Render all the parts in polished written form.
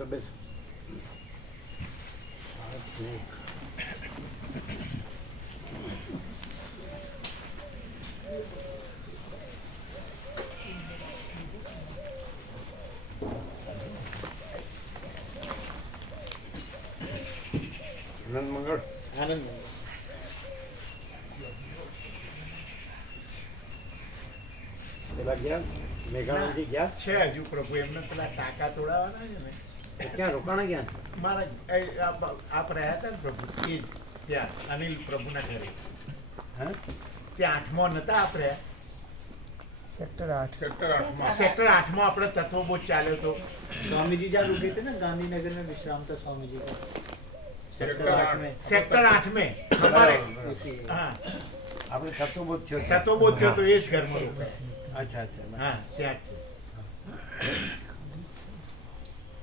બેસો બેસો. આનંદ મંગળ. આનંદ મંગળ. પેલા ગયા મેઘાણીજી ગયા છે હજુ પ્રભુ એમને પેલા ટાંકા તોડાવવાના છે ને. ક્યાં રોકાણા ગયા? મારા આપ રહ્યા હતા ને પ્રભુ એ જ ત્યાં અનિલ પ્રભુના ઘરે. હે ત્યાં 8માં નતા આપણે સેક્ટર 8 સેક્ટર 8માં આપણે તત્વબોધ ચાલ્યો હતો. स्वामी जी जहाँ रुके थे ना गांधीनगर में विश्राम था स्वामी जी का સેક્ટર 8 में हमारे हाँ આપણે તત્વબોધ થયો છે. તત્વબોધ થયો તો એ જ ઘરમાં રોકાયા. અચ્છા અચ્છા. હા ત્યાં જ છે.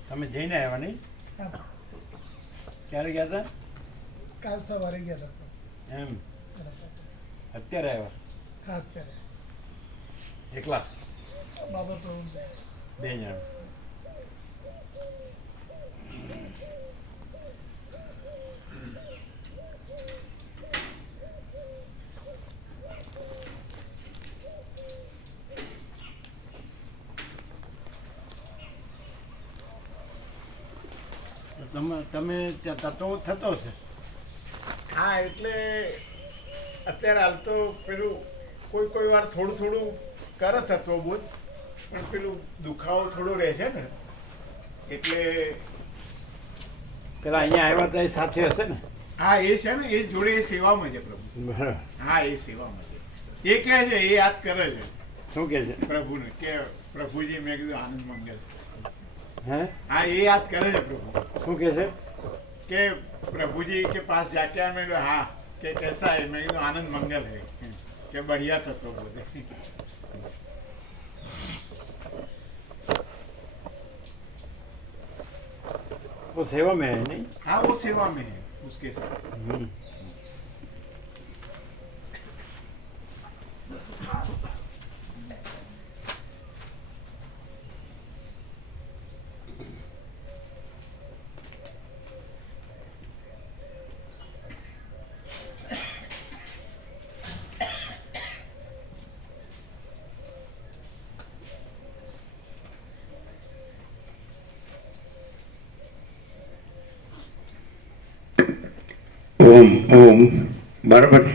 તમે જઈને આવ્યા નહીં? ક્યારે ગયા હતા? કાલ સવારે ગયા હતા. એમ અત્યારે આવ્યા? હા અત્યારે એકલા? બાબા પ્રભુ બે જણ. તમે ત્યાં તત્વો થતો છે? હા એટલે અત્યારે હાલ તો પેલું કોઈ વાર થોડું કરે તત્વબોધ, પણ પેલું દુખાવો થોડો રહે છે ને એટલે. પેલા અહીંયા આવ્યા હતા એ સાથે હશે ને? હા એ છે ને, એ જોડે એ સેવામાં છે પ્રભુ. બરાબર. હા એ સેવામાં છે. એ કહે છે, એ યાદ કરે છે શું કહે છે? પ્રભુને કે પ્રભુજી મેં કીધું આનંદ મંગલ. હે हाँ ये याद करे थे प्रभु શું કહે છે? कि प्रभु जी के पास जाके आए, मैं कहा, हाँ कि कैसा है, मैं तो आनंद मंगल है कि बढ़िया था तो बोले. वो सेवा में है नहीं? हाँ वो सेवा में है उसके साथ. ઓમ ઓમ બરાબર.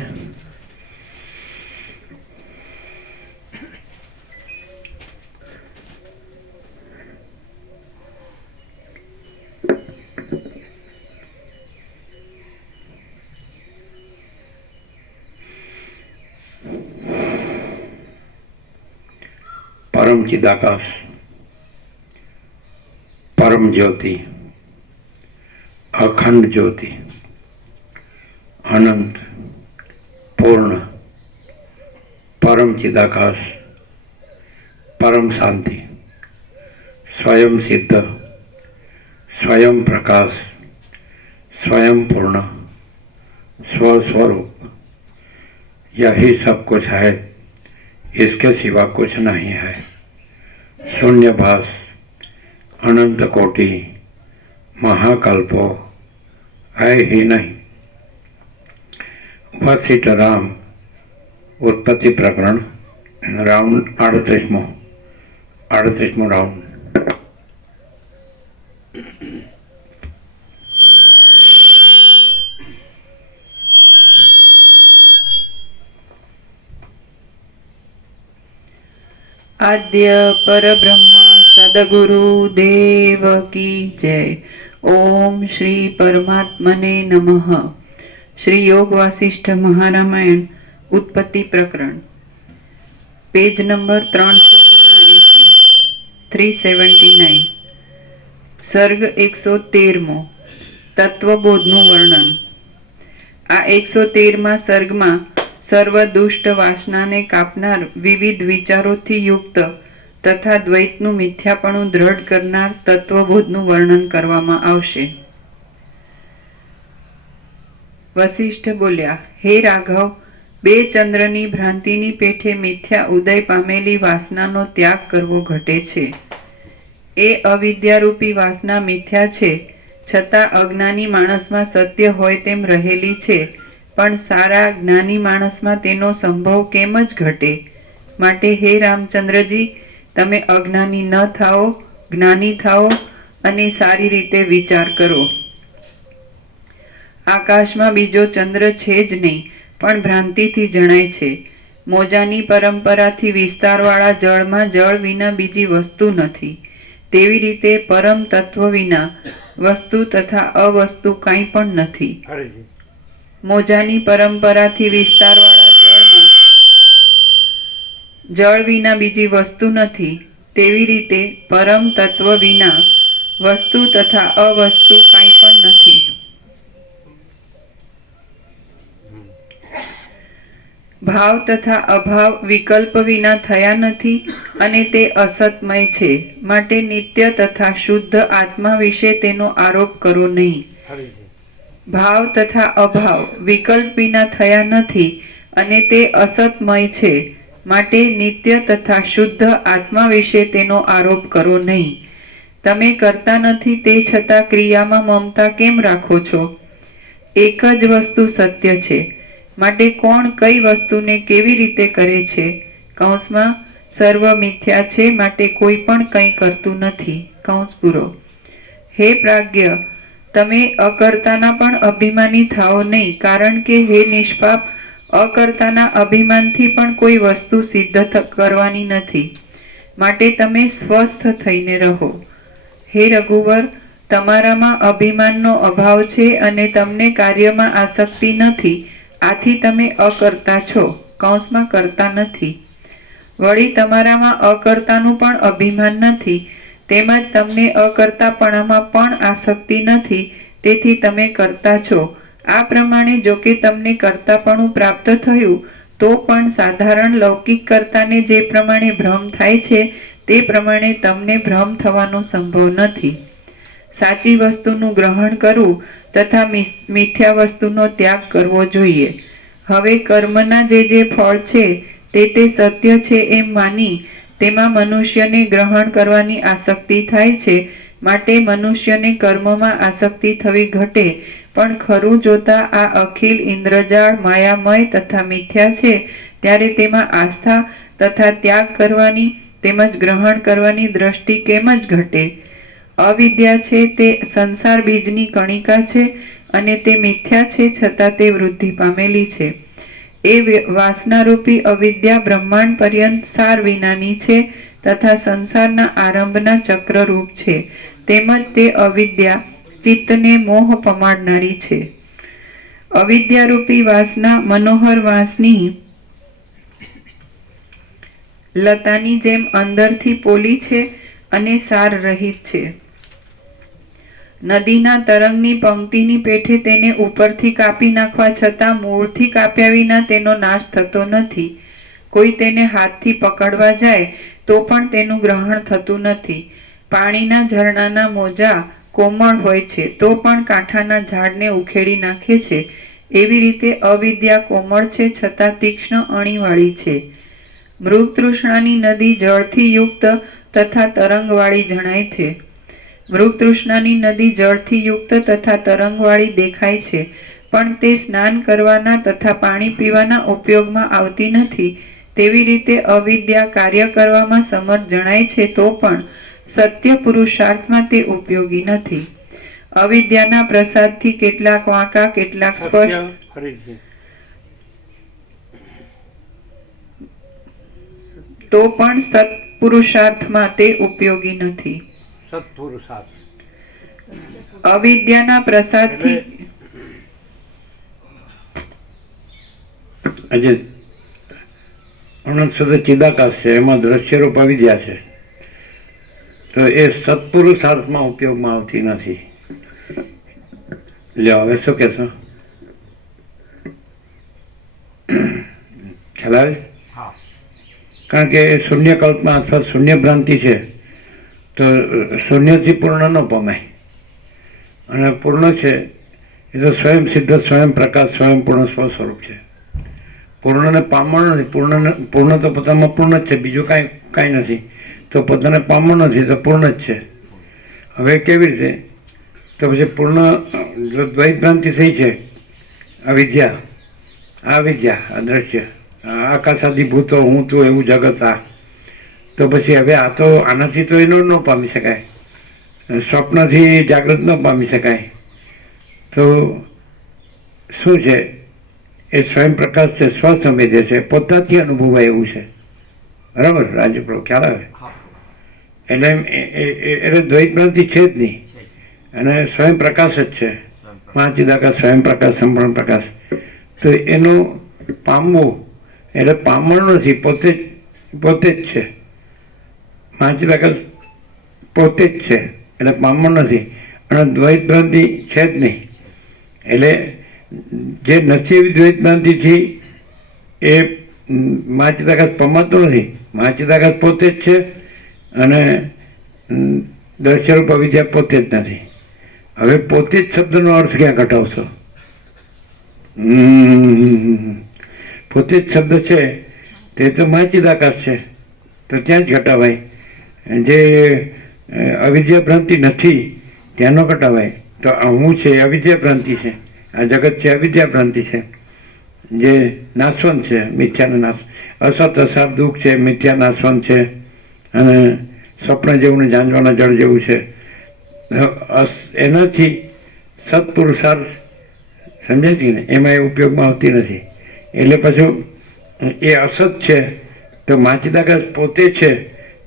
પરમ ચિદાકાશ, પરમ જ્યોતિ, અખંડ જ્યોતિ, अनंत पूर्ण परम चिदाकाश, परम शांति, स्वयं सिद्ध, स्वयं प्रकाश, स्वयं पूर्ण, स्वस्वरूप, यही सब कुछ है, इसके सिवा कुछ नहीं है. शून्यभास, अनंत कोटि, महाकल्पो है ही नहीं. वशिष्ठ राम उत्पत्ति प्रकरण राउंड 38मो राउंड. आद्य परब्रह्म सद्गुरु देव की जय. ओम श्री परमात्मने नमः. श्री योग वासिष्ठ महारामायण उत्पत्ति प्रकरण पेज नंबर 379 379 सर्ग 113 तत्वबोधનું વર્ણન. આ 113માં સર્ગમાં સર્વ દુષ્ટ વાસનાને કાપનાર વિવિધ વિચારોથી યુક્ત તથા દ્વૈતનું મિથ્યાપણું દ્રઢ કરનાર તત્વબોધનું વર્ણન કરવામાં આવશે. વશિષ્ઠ બોલ્યા, હે રાઘવ, બે ચંદ્રની ભ્રાંતિની પેઠે મિથ્યા ઉદય પામેલી વાસનાનો ત્યાગ કરવો ઘટે છે. એ અવિદ્યારૂપી વાસના મિથ્યા છે, છતાં અજ્ઞાની માણસમાં સત્ય હોય તેમ રહેલી છે. પણ સારા જ્ઞાની માણસમાં તેનો સંભવ કેમ જ ઘટે? માટે હે રામચંદ્રજી, તમે અજ્ઞાની ન થાઓ, જ્ઞાની થાઓ અને સારી રીતે વિચાર કરો. આકાશમાં બીજો ચંદ્ર છે જ નહીં, પણ ભ્રાંતિથી જણાય છે. મોજાની પરંપરાથી વિસ્તારવાળા જળમાં જળ વિના બીજી વસ્તુ નથી. તેવી રીતે પરમ તત્વ વિના વસ્તુ તથા અવસ્તુ કાંઈ પણ નથી. હરીજી. મોજાની પરંપરાથી વિસ્તારવાળા જળમાં જળ વિના બીજી વસ્તુ નથી. તેવી રીતે પરમ તત્વ વિના વસ્તુ તથા અવસ્તુ કાંઈ પણ નથી. ભાવ તથા અભાવ વિકલ્પ વિના થયા નથી અને તે અસતમય છે. માટે નિત્ય તથા શુદ્ધ આત્મા વિશે તેનો આરોપ કરો નહીં. હરીજી. ભાવ તથા અભાવ વિકલ્પ વિના થયા નથી અને તે અસતમય છે. માટે નિત્ય તથા શુદ્ધ આત્મા વિશે તેનો આરોપ કરો નહીં. તમે કરતા નથી તે છતાં ક્રિયામાં મમતા કેમ રાખો છો? એક જ વસ્તુ સત્ય છે. માટે કોણ કઈ વસ્તુને કેવી રીતે કરે છે? કૌંસમાં સર્વ મિથ્યા છે, માટે કોઈ પણ કંઈ કરતું નથી. કૌંસ પૂરો. હે પ્રાજ્ઞ, તમે અકર્તાના પણ અભિમાની થાઓ નહીં, કારણ કે હે નિષ્પાપ, અકર્તાના અભિમાનથી પણ કોઈ વસ્તુ સિદ્ધ કરવાની નથી. માટે તમે સ્વસ્થ થઈને રહો. હે રઘુવર, તમારામાં અભિમાનનો અભાવ છે અને તમને કાર્યમાં આસક્તિ નથી. આથી તમે અકર્તા છો. કૌંસમાં કરતા નથી. વળી તમારામાં અકર્તાનું પણ અભિમાન નથી, તેમજ તમને અકર્તાપણામાં પણ આસક્તિ નથી. તેથી તમે કરતા છો. આ પ્રમાણે જો કે તમને કર્તાપણું પ્રાપ્ત થયું તો પણ સાધારણ લૌકિક કર્તાને જે પ્રમાણે ભ્રમ થાય છે તે પ્રમાણે તમને ભ્રમ થવાનો સંભવ નથી. સાચી વસ્તુનું ગ્રહણ કરવું તથા મિથ્યા વસ્તુનો ત્યાગ કરવો જોઈએ. હવે કર્મના જે ફળ છે તે સત્ય છે એમ માની તેમાં મનુષ્યને ગ્રહણ કરવાની આસક્તિ થાય છે. માટે મનુષ્યને કર્મમાં આસક્તિ થવી ઘટે. પણ ખરું જોતા આ અખિલ ઇન્દ્રજાળ માયામય તથા મિથ્યા છે, ત્યારે તેમાં આસ્થા તથા ત્યાગ કરવાની તેમજ ગ્રહણ કરવાની દ્રષ્ટિ કેમ જ ઘટે? અવિદ્યા છે તે સંસાર બીજની કણિકા છે અને તે મિથ્યા છે, છતાં તે વૃદ્ધિ પામેલી છે. એ વાસનારૂપી અવિદ્યા બ્રહ્માંડ પર્યંત સાર વિનાની છે તથા સંસારના આરંભના ચક્રરૂપ છે. તેમજ તે અવિદ્યા ચિત્તને મોહ પમાડનારી છે. અવિદ્યારૂપી વાસના મનોહર વાંસની લતાની જેમ અંદરથી પોલી છે અને સાર રહિત છે. નદીના તરંગની પંક્તિની પેઠે તેને ઉપરથી કાપી નાખવા છતાં મૂળથી કાપ્યા વિના તેનો નાશ થતો નથી. કોઈ તેને હાથથી પકડવા જાય તો પણ તેનું ગ્રહણ થતું નથી. પાણીના ઝરણાના મોજા કોમળ હોય છે તો પણ કાંઠાના ઝાડને ઉખેડી નાખે છે. એવી રીતે અવિદ્યા કોમળ છે છતાં તીક્ષ્ણ અણીવાળી છે. મૃગતૃષ્ણાની નદી જળથી યુક્ત તથા તરંગવાળી જણાય છે. મૃગતૃષ્ણાની નદી જળથી યુક્ત તથા તરંગવાળી દેખાય છે, પણ તે સ્નાન કરવાના તથા પાણી પીવાના ઉપયોગમાં આવતી નથી. તેવી રીતે અવિદ્યા કાર્ય કરવામાં સમર્થ જણાય છે તો પણ સત્ય પુરુષાર્થમાં તે ઉપયોગી નથી. અવિદ્યાના પ્રસાદથી કેટલાક વાંકા કેટલાક સ્પષ્ટ હરીજી. તો પણ સત્પુરુષાર્થમાં તે ઉપયોગી નથી. સત્પુરુષાર્થ. અવિદ્યાના પ્રસાદથી આજે અનંત શુદ્ધ ચિદાકાશ છે, એમાં દ્રશ્યરૂપ અવિદ્યા છે, તો એ સત્પુરુષાર્થમાં ઉપયોગમાં આવતી નથી. લ્યો હવે શું કહેશો? ખ્યાલ આવે? કારણ કે એ શૂન્યકલ્પમાં અથવા શૂન્ય ભ્રાંતિ છે, તો શૂન્યથી પૂર્ણ ન પામે. અને પૂર્ણ છે એ તો સ્વયં સિદ્ધ, સ્વયં પ્રકાશ, સ્વયં પૂર્ણ સ્વસ્વરૂપ છે. પૂર્ણને પામવાનું નથી. પૂર્ણ તો પોતામાં પૂર્ણ જ છે, બીજું કાંઈ નથી. તો પોતાને પામો નથી તો પૂર્ણ જ છે. હવે કેવી રીતે? તો પછી પૂર્ણ જો દ્વૈત ભ્રાંતિ થઈ છે, અવિદ્યા, આ દ્રશ્ય, આકાશાદી ભૂતો, હું તું, એવું જગત આ, તો પછી હવે આ તો આનાથી તો એનો ન પામી શકાય, સ્વપ્નથી જાગૃત ન પામી શકાય. તો શું છે? એ સ્વયં પ્રકાશ છે, સ્વસંવેદ્ય છે, પોતાથી અનુભવાય એવું છે. બરાબર રાજપ્રભુ, ખ્યાલ આવે? એટલે એટલે દ્વૈત ભ્રાંતિ છે જ નહીં, અને સ્વયં પ્રકાશ જ છે, મહાચિદાકાશ, સ્વયં પ્રકાશ, સંપૂર્ણ પ્રકાશ. તો એનું પામવું એટલે પામણ નથી, પોતે જ છે. મહાચિદાકાશ પોતે જ છે એટલે પામણ નથી, અને દ્વૈત ભ્રાંતિ છે જ નહીં. એટલે જે નથી એવી દ્વૈત ભ્રાંતિથી એ મહાચિદાકાશ પમાતો નથી. મહાચિદાકાશ પોતે જ છે અને દ્રશ્યરૂપ અવિદ્યા પોતે જ નથી. હવે પોતે જ શબ્દનો અર્થ ક્યાં ઘટાવશો? પોતે જ શબ્દ છે તે તો મહાચિદાકાશ છે, તો ત્યાં જ ઘટાવાય. જે અવિદ્યા ભ્રાંતિ નથી ત્યાંનો ઘટાવાય. તો આ હું છે અવિદ્યા ભ્રાંતિ છે, આ જગત છે અવિદ્યા ભ્રાંતિ છે, જે નાશવંત છે, મિથ્યાનો નાશ, અસત અસાર દુઃખ છે, મિથ્યા નાશવંત છે, અને સ્વપ્ન જેવું ને જાંજવાના જળ જેવું છે. એનાથી સત્પુરુષાર્થ સમજાય છે ને, એમાં એ ઉપયોગમાં આવતી નથી. એટલે પાછું એ અસત છે, તો મહાચિદાકાશ પોતે છે,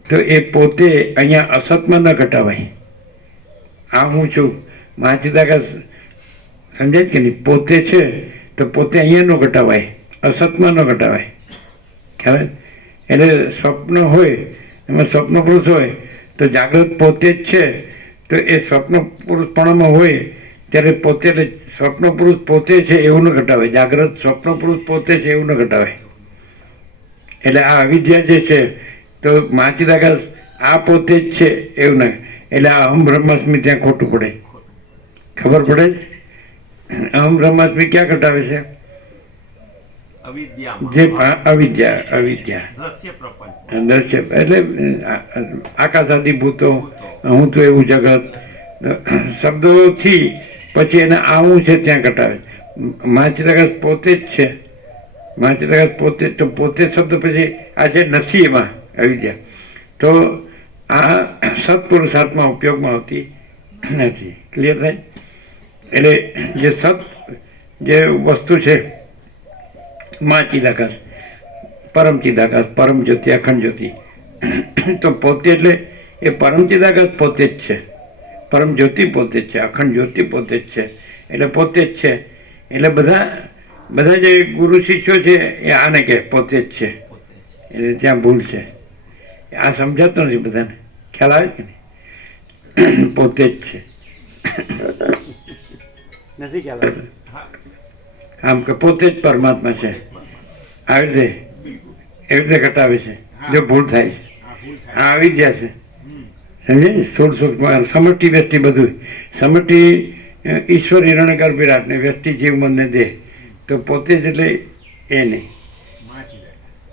તો એ પોતે અહીંયા અસતમાં ન ઘટાવાય. આ હું છું મહાચિદાકાશ, સમજાય કે નહીં? પોતે છે તો પોતે અહીંયા ન ઘટાવાય, અસતમાં ન ઘટાવાય. ખ્યાલ? એટલે સ્વપ્ન હોય એમાં સ્વપ્ન પુરુષ હોય તો જાગૃત પોતે જ છે, તો એ સ્વપ્ન પુરુષપણામાં હોય ત્યારે પોતે, સ્વપ્ન પુરુષ પોતે છે એવું ન ઘટાવાય, જાગ્રત સ્વપ્ન પુરુષ પોતે છે એવું ન ઘટાવાય. એટલે આ અવિદ્યા જે છે તો મહાચિદાકાશ આ પોતે જ છે એવું ના. એટલે આ અહમ બ્રહ્માસ્મિ ત્યાં ખોટું પડે. ખબર પડે જ? અહમ બ્રહ્માસ્મિ ક્યાં ઘટાવે છે? જે અવિદ્યા દ્રશ્ય, એટલે આકાશાદી ભૂતો, હું તો એવું જગત, શબ્દોથી પછી એને આવું છે ત્યાં ઘટાવે. મહાચિદાકાશ પોતે જ છે, મહાચિદાકાશ પોતે, તો પોતે શબ્દ પછી આ જે નથી એમાં અવિદ્યા, તો આ સત્પુરુષાર્થમાં ઉપયોગમાં આવતી નથી. ક્લિયર થાય? એટલે જે સત જે વસ્તુ છે મહાચિદાકાશ, પરમ ચિદાકાશ, પરમ જ્યોતિ, અખંડ જ્યોતિ, તો પોતે એટલે એ પરમ ચિદાકાશ પોતે જ છે, પરમ જ્યોતિ પોતે જ છે, અખંડ જ્યોતિ પોતે જ છે, એટલે પોતે જ છે. એટલે બધા જે ગુરુ શિષ્યો છે એ આને કે પોતે જ છે, એટલે ત્યાં ભૂલ છે. આ સમજાતું નથી બધાને. ખ્યાલ આવે કે નહીં? પોતે જ છે. નથી ખ્યાલ? આમ કે પોતે જ પરમાત્મા છે, આવી રીતે એવી રીતે ઘટાવે છે. જો ભૂલ થાય છે, આ આવી ગયા છે, સમજે? સ્થૂળ સૂક્ષ્મ સમષ્ટિ વ્યક્તિ બધું સમષ્ટિ ઈશ્વર હિરણ્યગર્ભ વિરાટને વ્યક્તિ જીવ મનને દે, તો પોતે જ એટલે એ નહીં.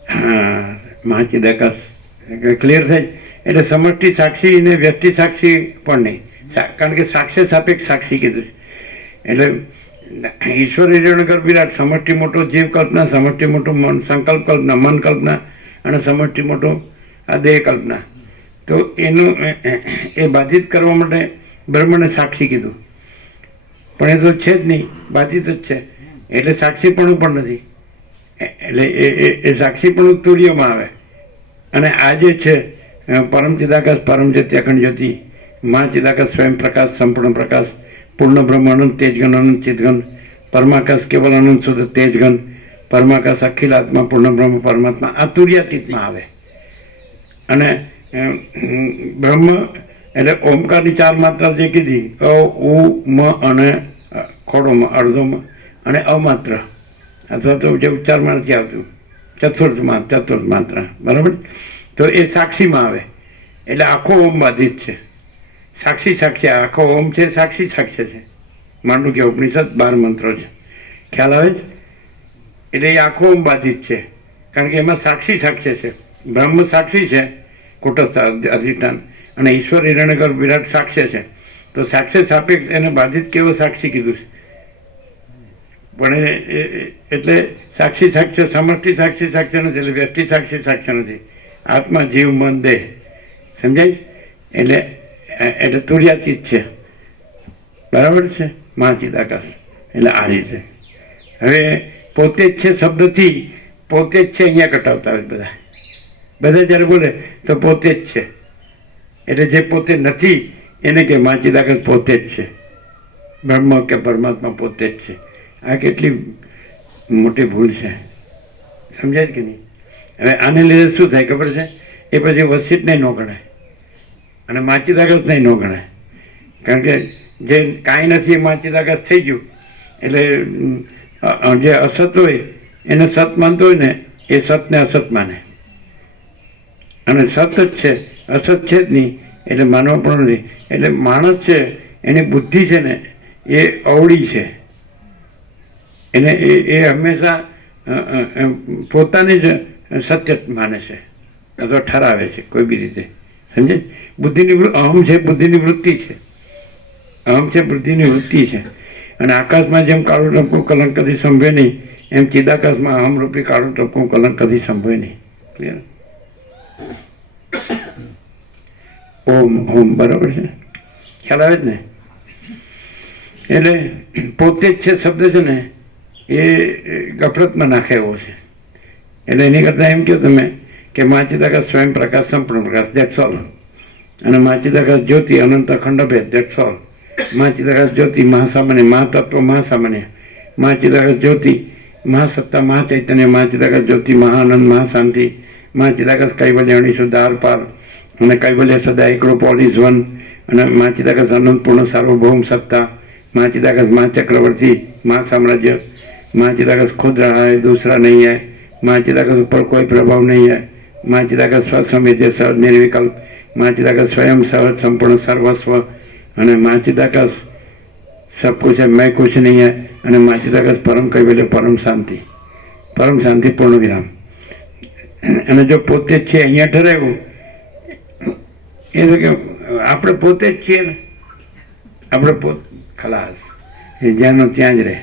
હા, મહાચિદાકાશ ક્લિયર થાય. એટલે સમષ્ટિ સાક્ષી ને વ્યક્તિ સાક્ષી પણ નહીં, કારણ કે સાક્ષ્ય સાપેક્ષ સાક્ષી કીધું છે. એટલે ઈશ્વર હિરણ્યગર્ભ વિરાટ, સમષ્ટિ મોટો જીવ કલ્પના, સમષ્ટિ મોટો મન સંકલ્પ કલ્પના, મન કલ્પના, અને સમષ્ટિ મોટો આ દેહ કલ્પના. તો એનું એ બાધિત કરવા માટે બ્રહ્મને સાક્ષી કીધું, પણ એ તો છે જ નહીં, બાધિત જ છે. એટલે સાક્ષીપણું પણ નથી. એટલે એ સાક્ષીપણું તુર્યમાં આવે. અને આ જે છે પરમ ચિદાકાશ, પરમ જ્યોતિ, અખંડ જ્યોતિ, મહાચિદાકાશ, સ્વયં પ્રકાશ, સંપૂર્ણ પ્રકાશ, પૂર્ણ બ્રહ્મ, અનંત તેજગન, અનંત ચિદગન, પરમાકાશ, કેવલ અનંત શુદ્ધ તેજગન, પરમાકાશ, અખિલ આત્મા, પૂર્ણ બ્રહ્મ, પરમાત્મા, આ તુર્યાતીતમાં આવે. અને બ્રહ્મ એટલે ઓમકારની ચાર માત્રા જે કીધી, અ, ઉ, મ અને ખોડોમાં અડધોમાં, અને અમાત્ર, અથવા તો જે ઉચ્ચારમાં નથી આવતું, ચતુર્થ માત્રા, બરાબર? તો એ સાક્ષીમાં આવે. એટલે આખો ઓમ બાધિત છે. સાક્ષી આખો ઓમ છે, સાક્ષી છે. માંડુક્ય ઉપનિષદ 12 મંત્રો છે. ખ્યાલ આવે છે? એટલે એ આખો ઓમ બાધિત છે, કારણ કે એમાં સાક્ષી છે. બ્રહ્મ સાક્ષી છે, કુટસ્થ અધિષ્ઠાન, અને ઈશ્વર હિરણ્યગર્ભ વિરાટ સાક્ષ્ય છે. તો સાક્ષ્ય સાપેક્ષ એને બાધિત કેવો સાક્ષી કીધું છે. પણ એટલે સાક્ષી સાક્ષ્ય સમષ્ટિ સાક્ષી સાક્ષ્ય નથી, એટલે વ્યક્તિ સાક્ષી સાક્ષ્ય નથી. આત્મા, જીવ, મન, દેહ, સમજાય? એટલે તુર્યાતીત છે. બરાબર છે? મહાચિદાકાશ એટલે આ રીતે. હવે પોતે જ છે શબ્દથી પોતે જ છે અહીંયા કટાવતા હોય બધા જ્યારે બોલે તો પોતે જ છે, એટલે જે પોતે નથી એને કે મહાચિદાકાશ પોતે જ છે. બ્રહ્મ કે પરમાત્મા પોતે જ છે. આ કેટલી મોટી ભૂલ છે, સમજાય કે નહીં? હવે આને લીધે શું થાય ખબર છે? એ પછી વસિષ્ઠને ન ગણાય અને મહાચિદાકાશને ન ગણાય. કારણ કે જે કાંઈ નથી એ મહાચિદાકાશ થઈ ગયું. એટલે જે અસત હોય એને સત માનતો હોય ને એ સતને અસત માને, અને સત જ છે, અસત છે જ નહીં એટલે માનવો પણ નથી. એટલે માણસ છે એની બુદ્ધિ છે ને એ અવળી છે, એને એ હંમેશા પોતાની જ સત્ય માને છે અથવા ઠરાવે છે કોઈ બી રીતે, સમજે? બુદ્ધિની અહમ છે, બુદ્ધિની વૃત્તિ છે. અહમ છે બુદ્ધિની વૃત્તિ છે. અને આકાશમાં જેમ કાળું ટપકું કલંક કદી સંભવે નહીં, એમ ચિદાકાશમાં અહમરૂપી કાળું ટપકું કલંક કદી સંભવે નહીં. ક્લિયર? ઓમ ઓમ બરાબર છે, ખ્યાલ આવે જ ને? એટલે પોતે જ છે શબ્દ છે ને એ ગફલતમાં નાખે એવો છે. એટલે એની કરતાં એમ કહો તમે કે મહાચિદાકાશ સ્વયં પ્રકાશ સંપૂર્ણ પ્રકાશ, દેટ્સ ઓલ. અને મહાચિદાકાશ જ્યોતિ અનંત અખંડ ભેદ, દેટ્સ ઓલ. મહાચિદાકાશ જ્યોતિ મહાસામાન્ય, મહાતત્વ મહાસામાન્ય, મહાચિદાકાશ જ્યોતિ મહાસત્તા મહાચૈતન્ય, મહાચિદાકાશ જ્યોતિ મહાનંદ મહાશાંતિ, મહાચિદાકાશ કૈવલ્ય અણિશુદ્ધ આર પાર, અને કૈવલ્ય સદા એકરૂપ ઓલ ઇઝ વન, અને મહાચિદાકાશ અનંતપૂર્ણ સાર્વભૌમ સત્તા, મહાચિદાકાશ મહાચક્રવર્તી મહાસામ્રાજ્ય, મહાચિદાકાશ खुद रहा है दूसरा नहीं है, મહાચિદાકાશ ઉપર કોઈ પ્રભાવ નહીં है, મહાચિદાકાશ સ્વસંવેદ્ય સહજ નિર્વિકલ્પ, મહાચિદાકાશ સ્વયં સહજ સંપૂર્ણ સર્વસ્વ, અને મહાચિદાકાશ सब कुछ है मैं कुछ नहीं है, અને મહાચિદાકાશ પરમ કૈવલ્ય પરમ શાંતિ પૂર્ણ વિરામ. અને જો પોતે જ છે અહીંયા ઠરાવ્યું એ તો કે આપણે પોતે જ છીએ ને, આપણે ખલાસ, એ જ્યાંનો ત્યાં જ રહે,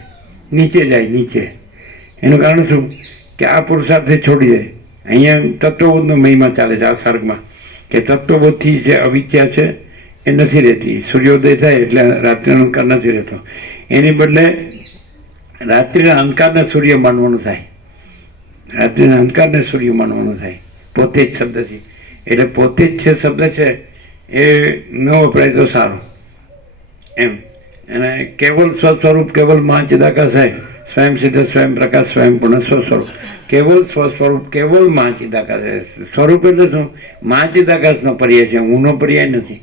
નીચે જાય નીચે. એનું કારણ શું કે આ પુરુષાર્થે છોડી દે. અહીંયા તત્વબોધનો મહિમા ચાલે છે આ સર્ગમાં, કે તત્વબોધથી જે અવિદ્યા છે એ નથી રહેતી. સૂર્યોદય થાય એટલે રાત્રિનો અંધકાર નથી રહેતો, એની બદલે રાત્રિના અંધકારને સૂર્ય માનવાનું થાય, રાત્રિના અંધકારને સૂર્ય માનવાનું થાય પોતે જ શબ્દથી. એટલે પોતે જ છે શબ્દ છે એ ન વપરાય તો સારું એમ. અને કેવલ સ્વસ્વરૂપ કેવલ મહાચિદાકાશ है, स्वयं सिद्ध स्वयं प्रकाश स्वयं पूर्ण स्वस्वरूप, કેવલ સ્વસ્વરૂપ કેવલ મહાચિદાકાશ है. સ્વરૂપ એટલે શું? મહાચિદાકાશનો પર્યાય છે, ઊંનો પર્યાય નથી.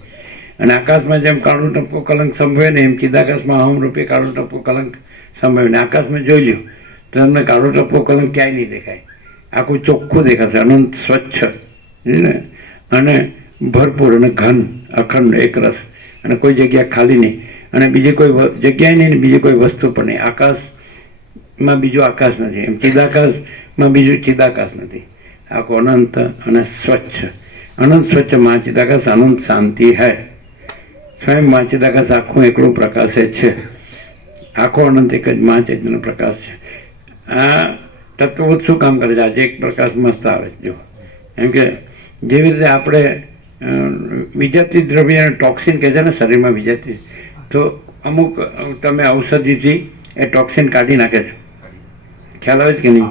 અને આકાશમાં જેમ કાળું ટપકું કલંક સંભવે ને એમ ચિદાકાશમાં અહમરૂપી કાળું ટપકું કલંક સંભવે ને. આકાશમાં જોઈ લ્યો તો તમને કાળું ટપકું કલંક ક્યાંય નહીં દેખાય, આખું ચોખ્ખું દેખાશે, અનંત સ્વચ્છ ને, અને ભરપૂર અને ઘન અખંડ એકરસ, અને કોઈ જગ્યા ખાલી નહીં, અને બીજી કોઈ જગ્યાએ નહીં ને બીજી કોઈ વસ્તુ પણ નહીં. આકાશમાં બીજું આકાશ નથી, એમ ચિદાકાશમાં બીજું ચિદાકાશ નથી. આખું અનંત અને સ્વચ્છ, અનંત સ્વચ્છ મહાચિદાકાશ અનંત શાંતિ હૈ. સ્વયં મહાચિદાકાશ આખું એકલું પ્રકાશ જ છે, આખો અનંત એક જ મહાચૈતન્ય પ્રકાશ છે. આ તત્વબોધ શું કામ કરે છે? આજે એક પ્રકાશ મસ્ત આવે જો, એમ કે જેવી રીતે આપણે વિજાતી દ્રવ્ય ટોક્સિન કહે છે ને શરીરમાં વિજાતી, તો અમુક તમે ઔષધિથી એ ટોક્સિન કાઢી નાખે છે, ખ્યાલ આવે છે કે નહીં?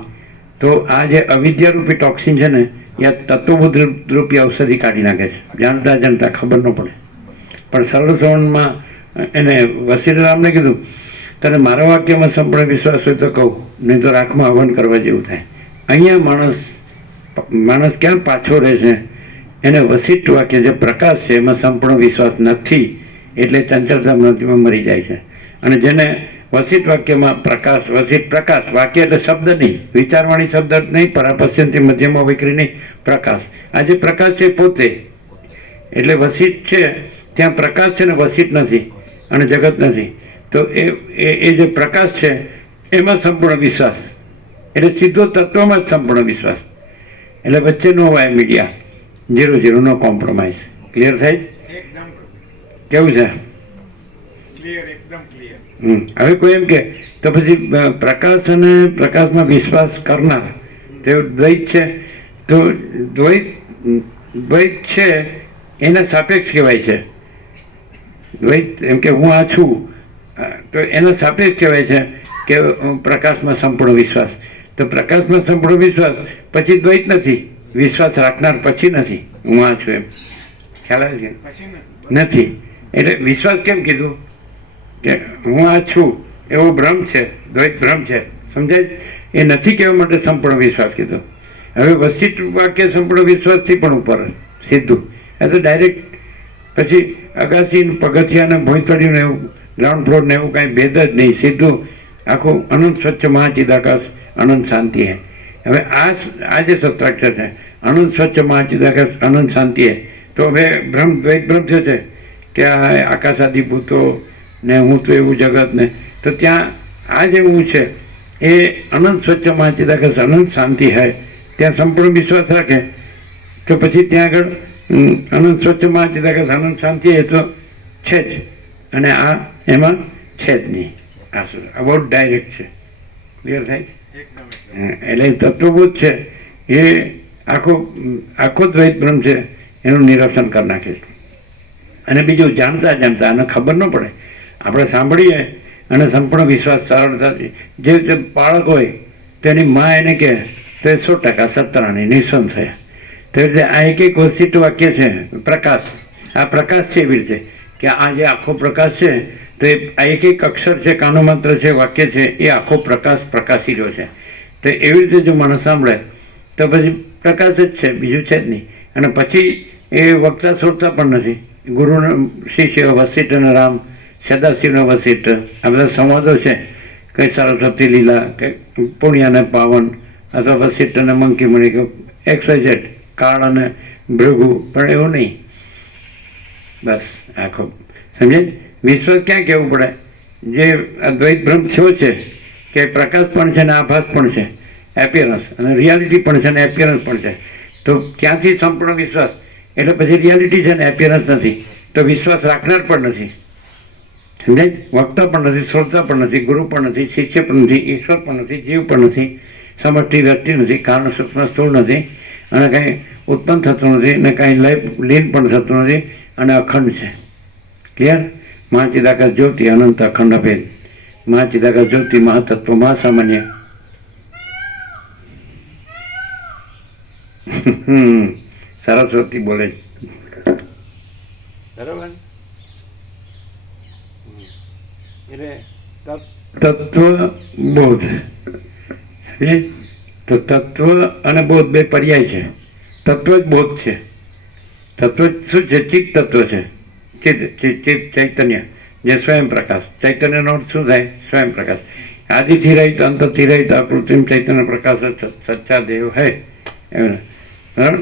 તો આ જે અવિદ્યારૂપી ટોક્સિન છે ને એ તત્વબોધ રૂપી ઔષધિ કાઢી નાખે છે, જાણતા ખબર ન પડે. પણ સરળ શ્રવણમાં એને વસીરામને કીધું તને મારા વાક્યમાં સંપૂર્ણ વિશ્વાસ હોય તો કહું, નહીં તો રાખમાં હવન કરવા જેવું થાય. અહીંયા માણસ ક્યાં પાછો રહે છે? એને વસિષ્ઠ વાક્ય જે પ્રકાશ છે એમાં સંપૂર્ણ વિશ્વાસ નથી, એટલે ચંચળતા મૃત્યુમાં મરી જાય છે. અને જેને વસિષ્ઠ વાક્યમાં પ્રકાશ, વસિષ્ઠ પ્રકાશ, વાક્ય એટલે શબ્દ નહીં, વિચારવાણી શબ્દ નહીં, પરાપશ્યંતી મધ્યમાં વૈકરી નહીં, પ્રકાશ. આ જે પ્રકાશ છે પોતે, એટલે વસિષ્ઠ છે ત્યાં પ્રકાશ છે ને વસિષ્ઠ નથી અને જગત નથી. તો એ જે પ્રકાશ છે એમાં સંપૂર્ણ વિશ્વાસ, એટલે સીધો તત્વમાં જ સંપૂર્ણ વિશ્વાસ. એટલે વચ્ચે ન હોય મીડિયા, 0 નો કોમ્પ્રોમાઇઝ. ક્લિયર થાય છે? એકદમ કેવું છે? ક્લિયર, એકદમ ક્લિયર. હવે કોઈ એમ કે તો પછી પ્રકાશ અને પ્રકાશમાં વિશ્વાસ કરનાર તે દ્વૈત છે, તો દ્વૈત છે એને સાપેક્ષ કહેવાય છે. દ્વૈત એમ કે હું આ છું, તો એનો સાપેક્ષ કહેવાય છે કે પ્રકાશમાં સંપૂર્ણ વિશ્વાસ. તો પ્રકાશમાં સંપૂર્ણ વિશ્વાસ પછી દ્વૈત નથી, વિશ્વાસ રાખનાર પછી નથી હું આ છું એમ. ખ્યાલ આવે છે? પછી નથી. એટલે વિશ્વાસ કેમ કીધું કે હું આ છું એવો ભ્રમ છે, દ્વૈત ભ્રમ છે, સમજાય? એ નથી કહેવા માટે સંપૂર્ણ વિશ્વાસ કીધો. હવે વસિષ્ઠ વાક્ય સંપૂર્ણ વિશ્વાસથી પણ ઉપર સીધું, એ તો ડાયરેક્ટ પછી અગાસી પગથિયા ને ભોંયતળિયું ને એવું ગ્રાઉન્ડ ફ્લોર ને એવું કાંઈ ભેદ જ નહીં, સીધું આખું અનંત સ્વચ્છ મહાચિદાકાશ અનંત શાંતિ હે. હવે આ જે સત્રાક્ષર છે અનંત સ્વચ્છ મહાચિદાકાશ અનંત શાંતિ હે, તો હવે ભ્રમ દ્વૈત ભ્રમ થયો છે કે આ આકાશાદી ભૂતો ને હું તો એવું જગત ને, તો ત્યાં આ જે હું છે એ અનંત સ્વચ્છ મહાચિદાકાશ અનંત શાંતિ હે, ત્યાં સંપૂર્ણ વિશ્વાસ રાખે તો પછી ત્યાં આગળ અનંત સ્વચ્છ મહાચિદાકાશ અનંત શાંતિ એ તો છે જ, અને આ એમાં છે જ નહીં. આ શું આ બહુ ડાયરેક્ટ છે. ક્લિયર થાય છે? એટલે તત્વબોધ છે એ આખો દ્વૈત ભ્રમ છે એનું નિરસન કરી નાખે છે. અને બીજું જાણતા અને ખબર ન પડે, આપણે સાંભળીએ અને સંપૂર્ણ વિશ્વાસ સરળતાથી, જે રીતે બાળક હોય તેની મા એને કહે તો એ 100% સત્રાણી નિસંશય. તેવી રીતે આ એક વસ્તુ વાક્ય છે પ્રકાશ, આ પ્રકાશ છે એવી રીતે કે આ જે આખો પ્રકાશ છે તો એ આ એક અક્ષર છે, કાનો મંત્ર છે, વાક્ય છે, એ આખો પ્રકાશ પ્રકાશી રહ્યો છે. તો એવી રીતે જો માણસ સાંભળે તો પછી પ્રકાશ જ છે, બીજું છે જ નહીં. અને પછી એ વક્તા શ્રોતા પણ નથી. ગુરુનો શિષ્ય વસિષ્ઠ અને રામ, સદાશિવનો વસિષ્ઠ, આ બધા સંવાદો છે, કંઈ સરસ્વતી લીલા કે પુણ્ય અને પાવન, અથવા વસિષ્ઠ અને મંકીમણી કે XYZ કાળ અને ભૃગુ, પણ એવું નહીં. બસ આખો સમજે. વિશ્વાસ ક્યાં કહેવું પડે? જે દ્વૈત ભ્રમ થયો છે કે પ્રકાશ પણ છે ને આભાસ પણ છે, એપિયરન્સ, અને રિયાલિટી પણ છે ને એપિયરન્સ પણ છે, તો ત્યાંથી સંપૂર્ણ વિશ્વાસ. એટલે પછી રિયાલિટી છે ને એપિયરન્સ નથી, તો વિશ્વાસ રાખનાર પણ નથી, સમજાય? વક્તા પણ નથી, શ્રોતા પણ નથી, ગુરુ પણ નથી, શિષ્ય પણ નથી, ઈશ્વર પણ નથી, જીવ પણ નથી, સમષ્ટિ વ્યક્તિ નથી, કારણ સૂક્ષ્મ સ્થૂળ નથી, અને કાંઈ ઉત્પન્ન થતું નથી, ને કાંઈ લીન પણ થતું નથી, અને અખંડ છે. ક્લિયર? મહાચિદાકાશ જ્યોતિ અનંત અખંડ અભેદ, મહાચિદાકાશ જ્યોતિ મહાતત્વ મહાસામાન્ય. સરસ્વતી બોલે બરાબર. એટલે તત્વ બોધ, તો તત્વ અને બોધ બે પર્યાય છે. તત્વ જ બોધ છે. તત્વ શું છે? ચિત્ત તત્વ છે. ચિત્ત ચૈતન્ય, જે સ્વયં પ્રકાશ. ચૈતન્યનો અર્થ શું થાય? સ્વયં પ્રકાશ. આદિથી રહિત અંતથી રહિત અકૃત્રિમ ચૈતન્ય પ્રકાશ સચ્ચા દેવ હૈ. બરાબર.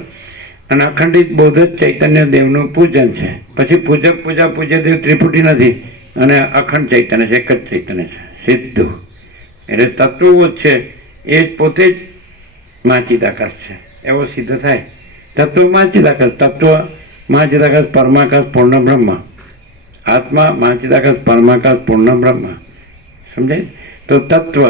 અને અખંડિત બોધ જ ચૈતન્ય દેવનું પૂજન છે. પછી પૂજ્ય દેવ ત્રિપુટી નથી, અને અખંડ ચૈતન્ય છે, એક જ ચૈતન્ય છે, સીધું. એટલે તત્વો છે એ પોતે જ મહાચિદાકાશ છે, એવો સિદ્ધ થાય. તત્વ મહાચિદાકાશ, તત્વ મહાચિદાકાશ પરમાકાશ પૂર્ણ બ્રહ્મ, આત્મા મહાચિદાકાશ પરમાકાશ પૂર્ણ બ્રહ્મ. સમજાય? તો તત્વ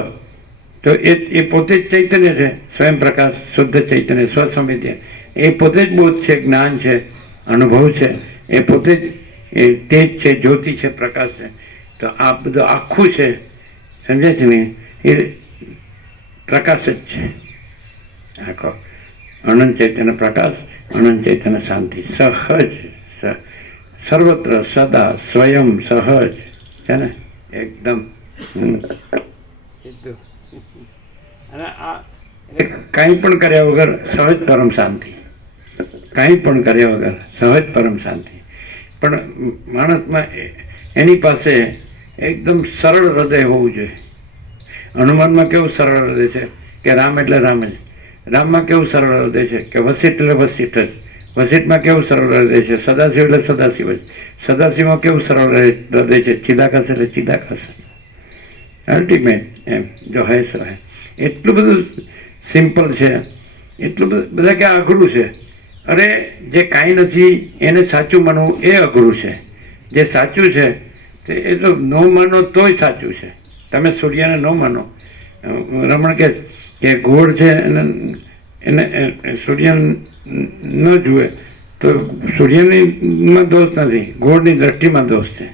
તો એ પોતે જ ચૈતન્ય છે, સ્વયં પ્રકાશ, શુદ્ધ ચૈતન્ય, સ્વસંવેદ્ય. એ પોતે જ બોધ છે, જ્ઞાન છે, અનુભવ છે, એ પોતે જ એ તેજ છે, જ્યોતિ છે, પ્રકાશ છે. તો આ બધું આખું છે, સમજાય છે ને? એ પ્રકાશ જ છે આખો. અનંત ચૈતન્ય પ્રકાશ, અનંત ચૈતન્ય શાંતિ, સહજ, સર્વત્ર સદા સ્વયં સહજ છે ને, એકદમ. સીધું. અને આ કાંઈ પણ કર્યા વગર સહજ પરમ શાંતિ, કાંઈ પણ કર્યા વગર સહજ પરમ શાંતિ. પણ માણસમાં એની પાસે એકદમ સરળ હૃદય હોવું જોઈએ. હનુમાનમાં કેવું સરળ હૃદય છે કે રામ એટલે રામ જ. રામમાં કેવું સરળ હૃદય છે કે વસિષ્ઠ એટલે વસિષ્ઠ જ. વસિષ્ઠમાં કેવું સરળ હૃદય છે? સદાશિવ એટલે સદાશિવ જ. સદાશિવમાં કેવું સરળ હૃદય છે? ચિદાકાશ એટલે ચિદાકાશ. અલ્ટિમેટ એમ જો હે એટલું બધું સિમ્પલ છે, એટલું બધા કે અઘરું છે. અરે જે કાંઈ નથી એને સાચું માનવું એ અઘરું છે. જે સાચું છે તે એ તો ન માનો તોય સાચું છે. તમે સૂર્યને ન માનો. રમણ કે ઘોડ છે એને સૂર્ય ન જુએ તો સૂર્યમાં દોષ નથી, ઘોડની દ્રષ્ટિમાં દોષ છે.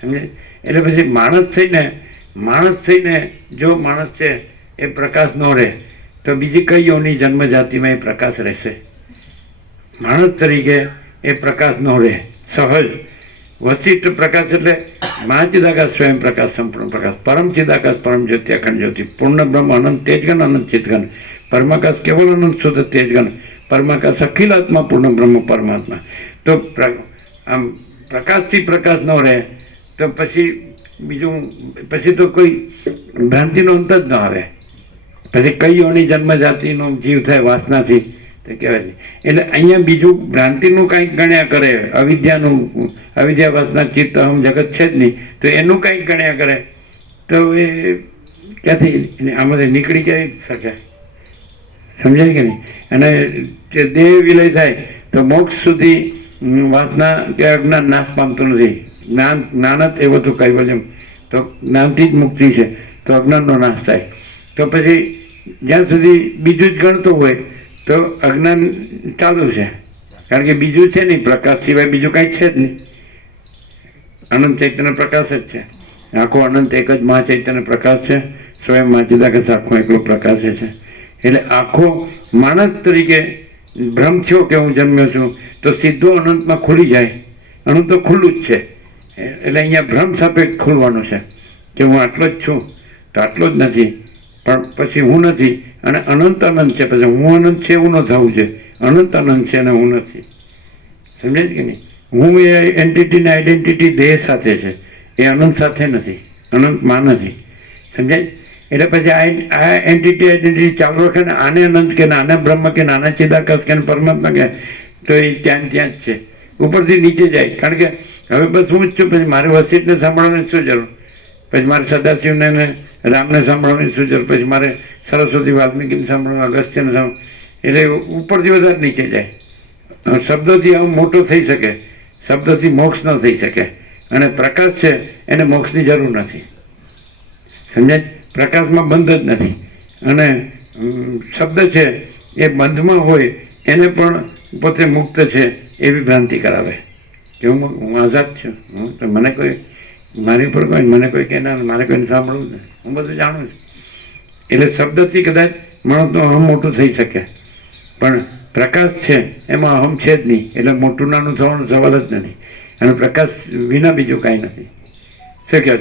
સમજે? એટલે પછી માણસ થઈને જો માણસ છે એ પ્રકાશ ન રહે તો બીજી કઈ યોની જન્મ જાતિમાં એ પ્રકાશ રહેશે? માણસ તરીકે એ પ્રકાશ ન રહે. સહજ વશિષ્ઠ પ્રકાશ એટલે મહાચિદાકાશ સ્વયં પ્રકાશ સંપૂર્ણ પ્રકાશ, પરમ ચિદાકાશ પરમ જ્યોતિ અખંડ જ્યોતિ, પૂર્ણ બ્રહ્મ અનંત તેજગન અનંત ચિતગન, પરમાકાશ કેવલ અનંત શુદ્ધ તેજગન, પરમાકાશ અખિલાત્મા પૂર્ણ બ્રહ્મ પરમાત્મા. તો આમ પ્રકાશથી પ્રકાશ ન રહે તો પછી તો કોઈ ભ્રાંતિનો અંત જ ન આવે. પછી કઈ યોની જન્મ જાતિનો જીવ થાય વાસનાથી તો કહેવાય નહીં. એટલે અહીંયા બીજું ભ્રાંતિનું કાંઈક ગણ્યા કરે, અવિદ્યા વાસના ચિત્ત અહમ જગત છે જ નહીં, તો એનું કાંઈક ગણ્યા કરે તો એ ક્યાંથી આમાંથી નીકળી ક્યાંય શકે? સમજાય કે નહીં? અને દેહ વિલય થાય તો મોક્ષ સુધી વાસના કે અજ્ઞાન નાશ પામતું નથી. જ્ઞાન જ એ બધું કૈવલ્યમ, તો જ્ઞાનથી જ મુક્તિ છે, તો અજ્ઞાનનો નાશ થાય. તો પછી જ્યાં સુધી બીજું જ ગણતો હોય તો અજ્ઞાન ચાલુ છે, કારણ કે બીજું છે નહીં, પ્રકાશ સિવાય બીજું કાંઈ છે જ નહીં. અનંત ચૈતન્ય પ્રકાશ જ છે, આખો અનંત એક જ મહાચૈતન્ય પ્રકાશ છે, સ્વયં મહાચિદાકાશ આખો એકલો પ્રકાશ છે. એટલે આખો માણસ તરીકે ભ્રમ થયો કે હું જન્મ્યો છું તો સીધો અનંતમાં ખુલી જાય. અનંત તો ખુલ્લું જ છે, એટલે અહીંયા ભ્રમ સાપેક્ષ ખુલવાનું છે કે હું આટલો જ છું તો આટલો જ નથી, પણ પછી હું નથી અને અનંત છે. પછી હું અનંત છે એવું ન થવું છે, અનંત છે અને હું નથી. સમજાય કે નહીં? હું એ એન્ટિટીને આઈડેન્ટિટી દેહ સાથે છે, એ અનંત સાથે નથી, અનંતમાં નથી. સમજાય? એટલે પછી આ એન્ટિટી આઈડેન્ટિટી ચાલુ રાખે ને આને અનંત કે આને બ્રહ્મ કે આને ચિદાકાશ કે પરમાત્મા કે તો એ ત્યાં જ છે, ઉપરથી નીચે જાય. કારણ કે હવે બસ હું જ છું, પછી મારે વસિષ્ઠને સાંભળવાની શું જરૂર, પછી મારે સદાશિવને રામને સાંભળવાની શું જરૂર, પછી મારે સરસ્વતી વાલ્મીકીને સાંભળવાનું, અગસ્ત્યને સાંભળવું, એટલે ઉપરથી વધારે નીચે જાય. શબ્દોથી આવું મોટો થઈ શકે, શબ્દથી મોક્ષ ન થઈ શકે. અને પ્રકાશ છે એને મોક્ષની જરૂર નથી. સમજાય? પ્રકાશમાં બંધ જ નથી. અને શબ્દ છે એ બંધમાં હોય એને પણ પોતે મુક્ત છે એવી ભ્રાંતિ કરાવે કે હું આઝાદ છું, મને કોઈ મારી ઉપર કોઈ મને કોઈ કે ના, મારે કોઈને સાંભળવું નથી, હું બધું જાણું છું. એટલે શબ્દથી કદાચ માણસનો અહમ મોટું થઈ શકે, પણ પ્રકાશ છે એમાં અહમ છે જ નહીં, એટલે મોટું નાનું થવાનો સવાલ જ નથી. અને પ્રકાશ વિના બીજું કાંઈ નથી. શું કહે?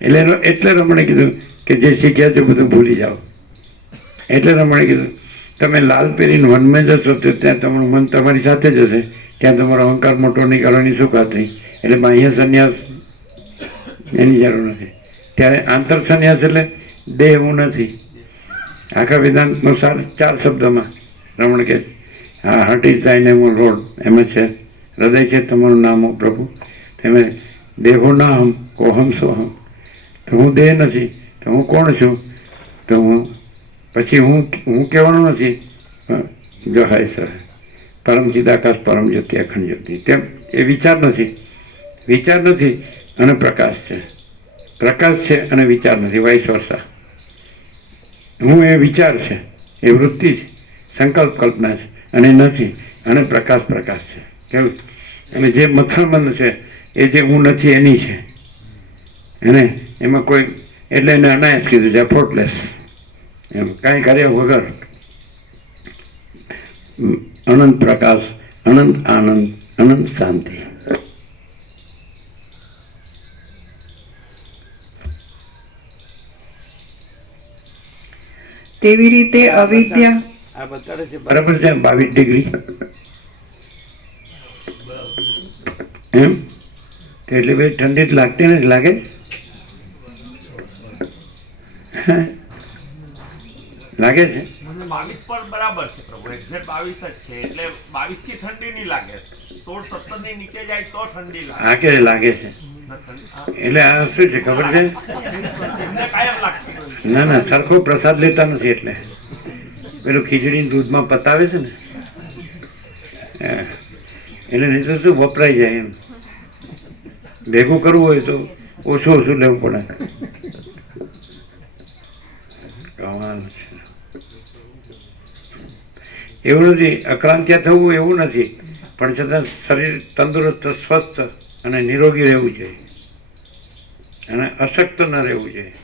એટલે રમણે કીધું કે જે શીખ્યા છે બધું ભૂલી જાઓ. એટલે રમણે કીધું તમે લાલ પહેરીને વનમાં જશો તો ત્યાં તમારું મન તમારી સાથે જ હશે, ત્યાં તમારો અહંકાર મોટો નહીં કરવાની શું ખાતરી. એટલે બાહ્ય સંન્યાસ એની જરૂર નથી. ત્યારે આંતર સંન્યાસ એટલે દેહ હું નથી. આખા વેદાંતનો સાર 4 શબ્દમાં રમણ કહે છે. હા, heart is thy name O lord, એમ છે હૃદય છે તમારું નામ ઓ પ્રભુ. તમે દેહો ના હમ કોહમ સોહમ, તો હું દેહ નથી તો હું કોણ છું? તો હું પછી હું કહેવાનું નથી. જો હાય સર પરમ ચિદાકાશ પરમ જ્યોતિ અખંડ જ્યોતિ, તેમ એ વિચાર નથી અને પ્રકાશ છે અને વિચાર નથી, વાઇસ વર્સા. હું એ વિચાર છે, એ વૃત્તિ છે, સંકલ્પ કલ્પના છે અને નથી, અને પ્રકાશ છે. કેવું? અને જે મથામણ છે એ જે હું નથી એની છે, એને એમાં કોઈ, એટલે એને અનાયાસ કીધું છે, એફોર્ટલેસ, એમ કાંઈ કર્યા વગર અનંત પ્રકાશ, અનંત આનંદ, અનંત શાંતિ. તેવી રીતે અવિદ્યા આ બતાડે છે બરાબર છે. 22 ડિગ્રી એમ એટલે ભાઈ ઠંડી જ લાગતી નથી, લાગે? લાગે છે? મને 22 પણ બરાબર છે પ્રભુ, એક્ઝેક્ટ 22 જ છે. એટલે 22 થી ઠંડી નહીં લાગે, 16-17 ની નીચે જાય તો ઠંડી લાગે. હા કે લાગે છે. એટલે આ શું છે ખબર છે? એમને કાયમ લાગતી હોય. ના સરખો પ્રસાદ લેતા નથી એટલે પેલું ખીચડીને દૂધમાં પતાવે છે ને, એટલે નહીં તો શું વપરાઈ જાય એમ. ભેગું કરવું હોય તો ઓછું ઓછું લેવું પડે. કમાલ છે. એવું નથી અક્રાંત્ય થવું એવું નથી, પણ છતાં શરીર તંદુરસ્ત સ્વસ્થ અને નિરોગી રહેવું જોઈએ અને અશક્ત ન રહેવું જોઈએ.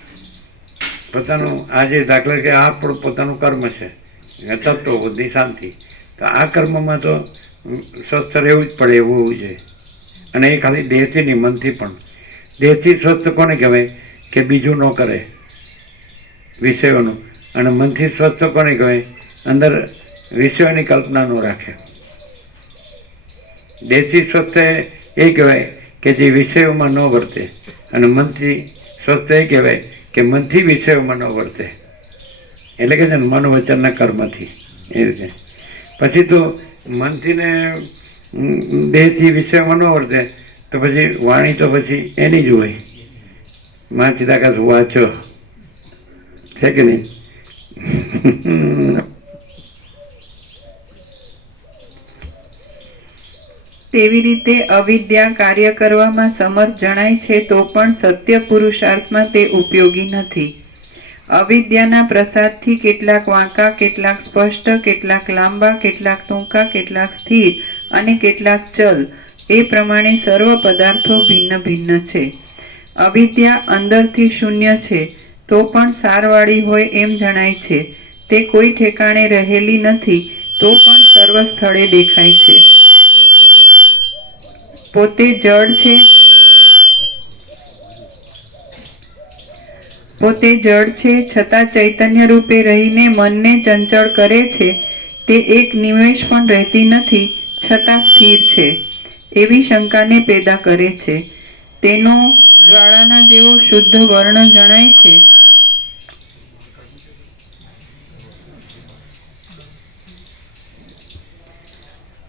પોતાનું આજે દાખલા કે આ આપણું પોતાનું કર્મ છે, તત્વ બુદ્ધિ શાંતિ, તો આ કર્મમાં તો સ્વસ્થ રહેવું જ પડે એવું હોવું જોઈએ. અને એ ખાલી દેહથી નહીં, મનથી પણ. દેહથી સ્વસ્થ કોને કહેવાય કે બીજું ન કરે વિષયોનું, અને મનથી સ્વસ્થ કોને કહેવાય અંદર વિષયોની કલ્પના ન રાખે. દેહથી સ્વસ્થ એ કહેવાય કે જે વિષયોમાં ન વર્તે, અને મનથી સ્વસ્થ એ કહેવાય કે મનથી વિષયોમાં ન વર્તે. એટલે કે છે ને મનોવચનના કર્મથી એ રીતે. પછી તો મનથી ને દેહથી વિષયમાં ન વર્તે તો પછી વાણી તો પછી એની જ હોય. માં ચિદાકાશ વાંચો છે કે નહીં? તેવી રીતે અવિદ્યા કાર્ય કરવામાં સમર્થ જણાય છે તો પણ સત્ય પુરુષાર્થમાં તે ઉપયોગી નથી. અવિદ્યાના પ્રસાદથી કેટલાક વાંકા, કેટલાક સ્પષ્ટ, કેટલાક લાંબા, કેટલાક ટૂંકા, કેટલાક સ્થિર અને કેટલાક ચલ, એ પ્રમાણે સર્વ પદાર્થો ભિન્ન ભિન્ન છે. અવિદ્યા અંદરથી શૂન્ય છે તો પણ સારવાળી હોય એમ જણાય છે. તે કોઈ ઠેકાણે રહેલી નથી તો પણ સર્વ સ્થળે દેખાય છે. પોતે જડ છે, પોતે જડ છે છતાં ચૈતન્ય રૂપે રહીને મનને ચંચળ કરે છે. તે એક નિમેષ પણ રહેતી નથી છતાં સ્થિર છે એવી શંકાને પેદા કરે છે. તેનો જ્વાળાના જેવો શુદ્ધ વર્ણ જણાય છે.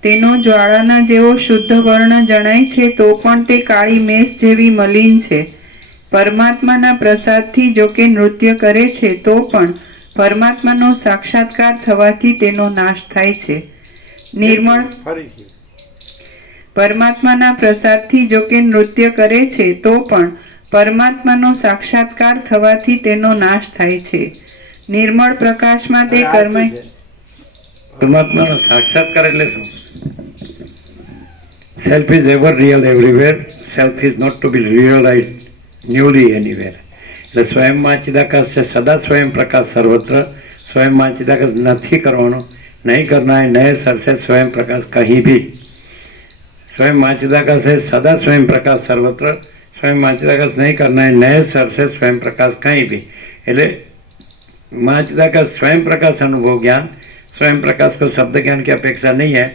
તેનો જ્વાળાના જેવો શુદ્ધ વર્ણ જણાય છે તો પણ તે કાળી મેષ જેવી મલિન છે. પરમાત્માના પ્રસાદથી જો કે નૃત્ય કરે છે તો પણ પરમાત્માનો સાક્ષાત્કાર થવાથી તેનો નાશ થાય છે. નિર્મળ ફરીથી પરમાત્માના પ્રસાદથી જો કે નૃત્ય કરે છે તો પણ પરમાત્માનો સાક્ષાત્કાર થવાથી તેનો નાશ થાય છે. નિર્મળ પ્રકાશમાં તે કર્મ પરમાત્માનો સાક્ષાત્કાર એટલે શું? Self is ever real everywhere, self is not to be realize newly anywhere. એટલે સ્વયંમાં ચિદાકાશ છે, સદા સ્વયં પ્રકાશ સર્વત્ર. સ્વયંમાં ચિદાકાશ નથી કરવાનો, નહીં करना है नए सर से स्वयं प्रकाश कहीं भी. स्वयं माचिदाकाश है सदा स्वयं प्रकाश सर्वत्र. स्वयं माचिदाकाश नहीं करना है नए सर से स्वयं प्रकाश कहीं भी. એટલે माचिदाकाश स्वयं प्रकाश अनुभव ज्ञान, स्वयं प्रकाश को शब्द ज्ञान की अपेक्षा नहीं है.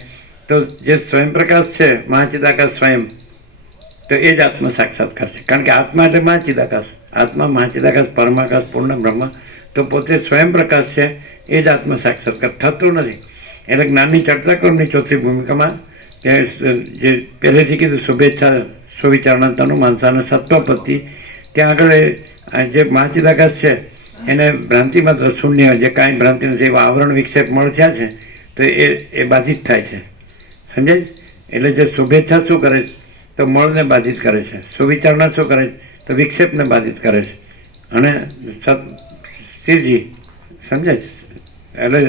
तो जो स्वयं प्रकाश है महाचिदाकाश स्वयं, तो ये ज आत्म साक्षात्कार है. कारण के आत्मा એટલે महाचिदाकाश, आत्मा महाचिदाकाश परमाकाश पूर्ण ब्रह्म, तो પોતે स्वयं प्रकाश છે એ જ આત્મ સાક્ષાત્કાર થતું નથી. એટલે જ્ઞાનની ચર્ચા કરું ચોથી ભૂમિકામાં કે જે પહેલેથી કીધું શુભેચ્છા સુવિચારણાતાનું માનસાનું સત્વપતિ, ત્યાં આગળ જે મહાચિદાકાશ છે એને ભ્રાંતિ માત્ર શૂન્ય, જે કાંઈ ભ્રાંતિ નથી એવા આવરણ વિક્ષેપ મળ થયા છે તો એ બાધિત થાય છે. સમજાય? એટલે જે શુભેચ્છા શું કરે છે તો મળને બાધિત કરે છે, સુવિચારણા શું કરે છે તો વિક્ષેપને બાધિત કરે છે. અને સ્થિરજી સમજાય છે એટલે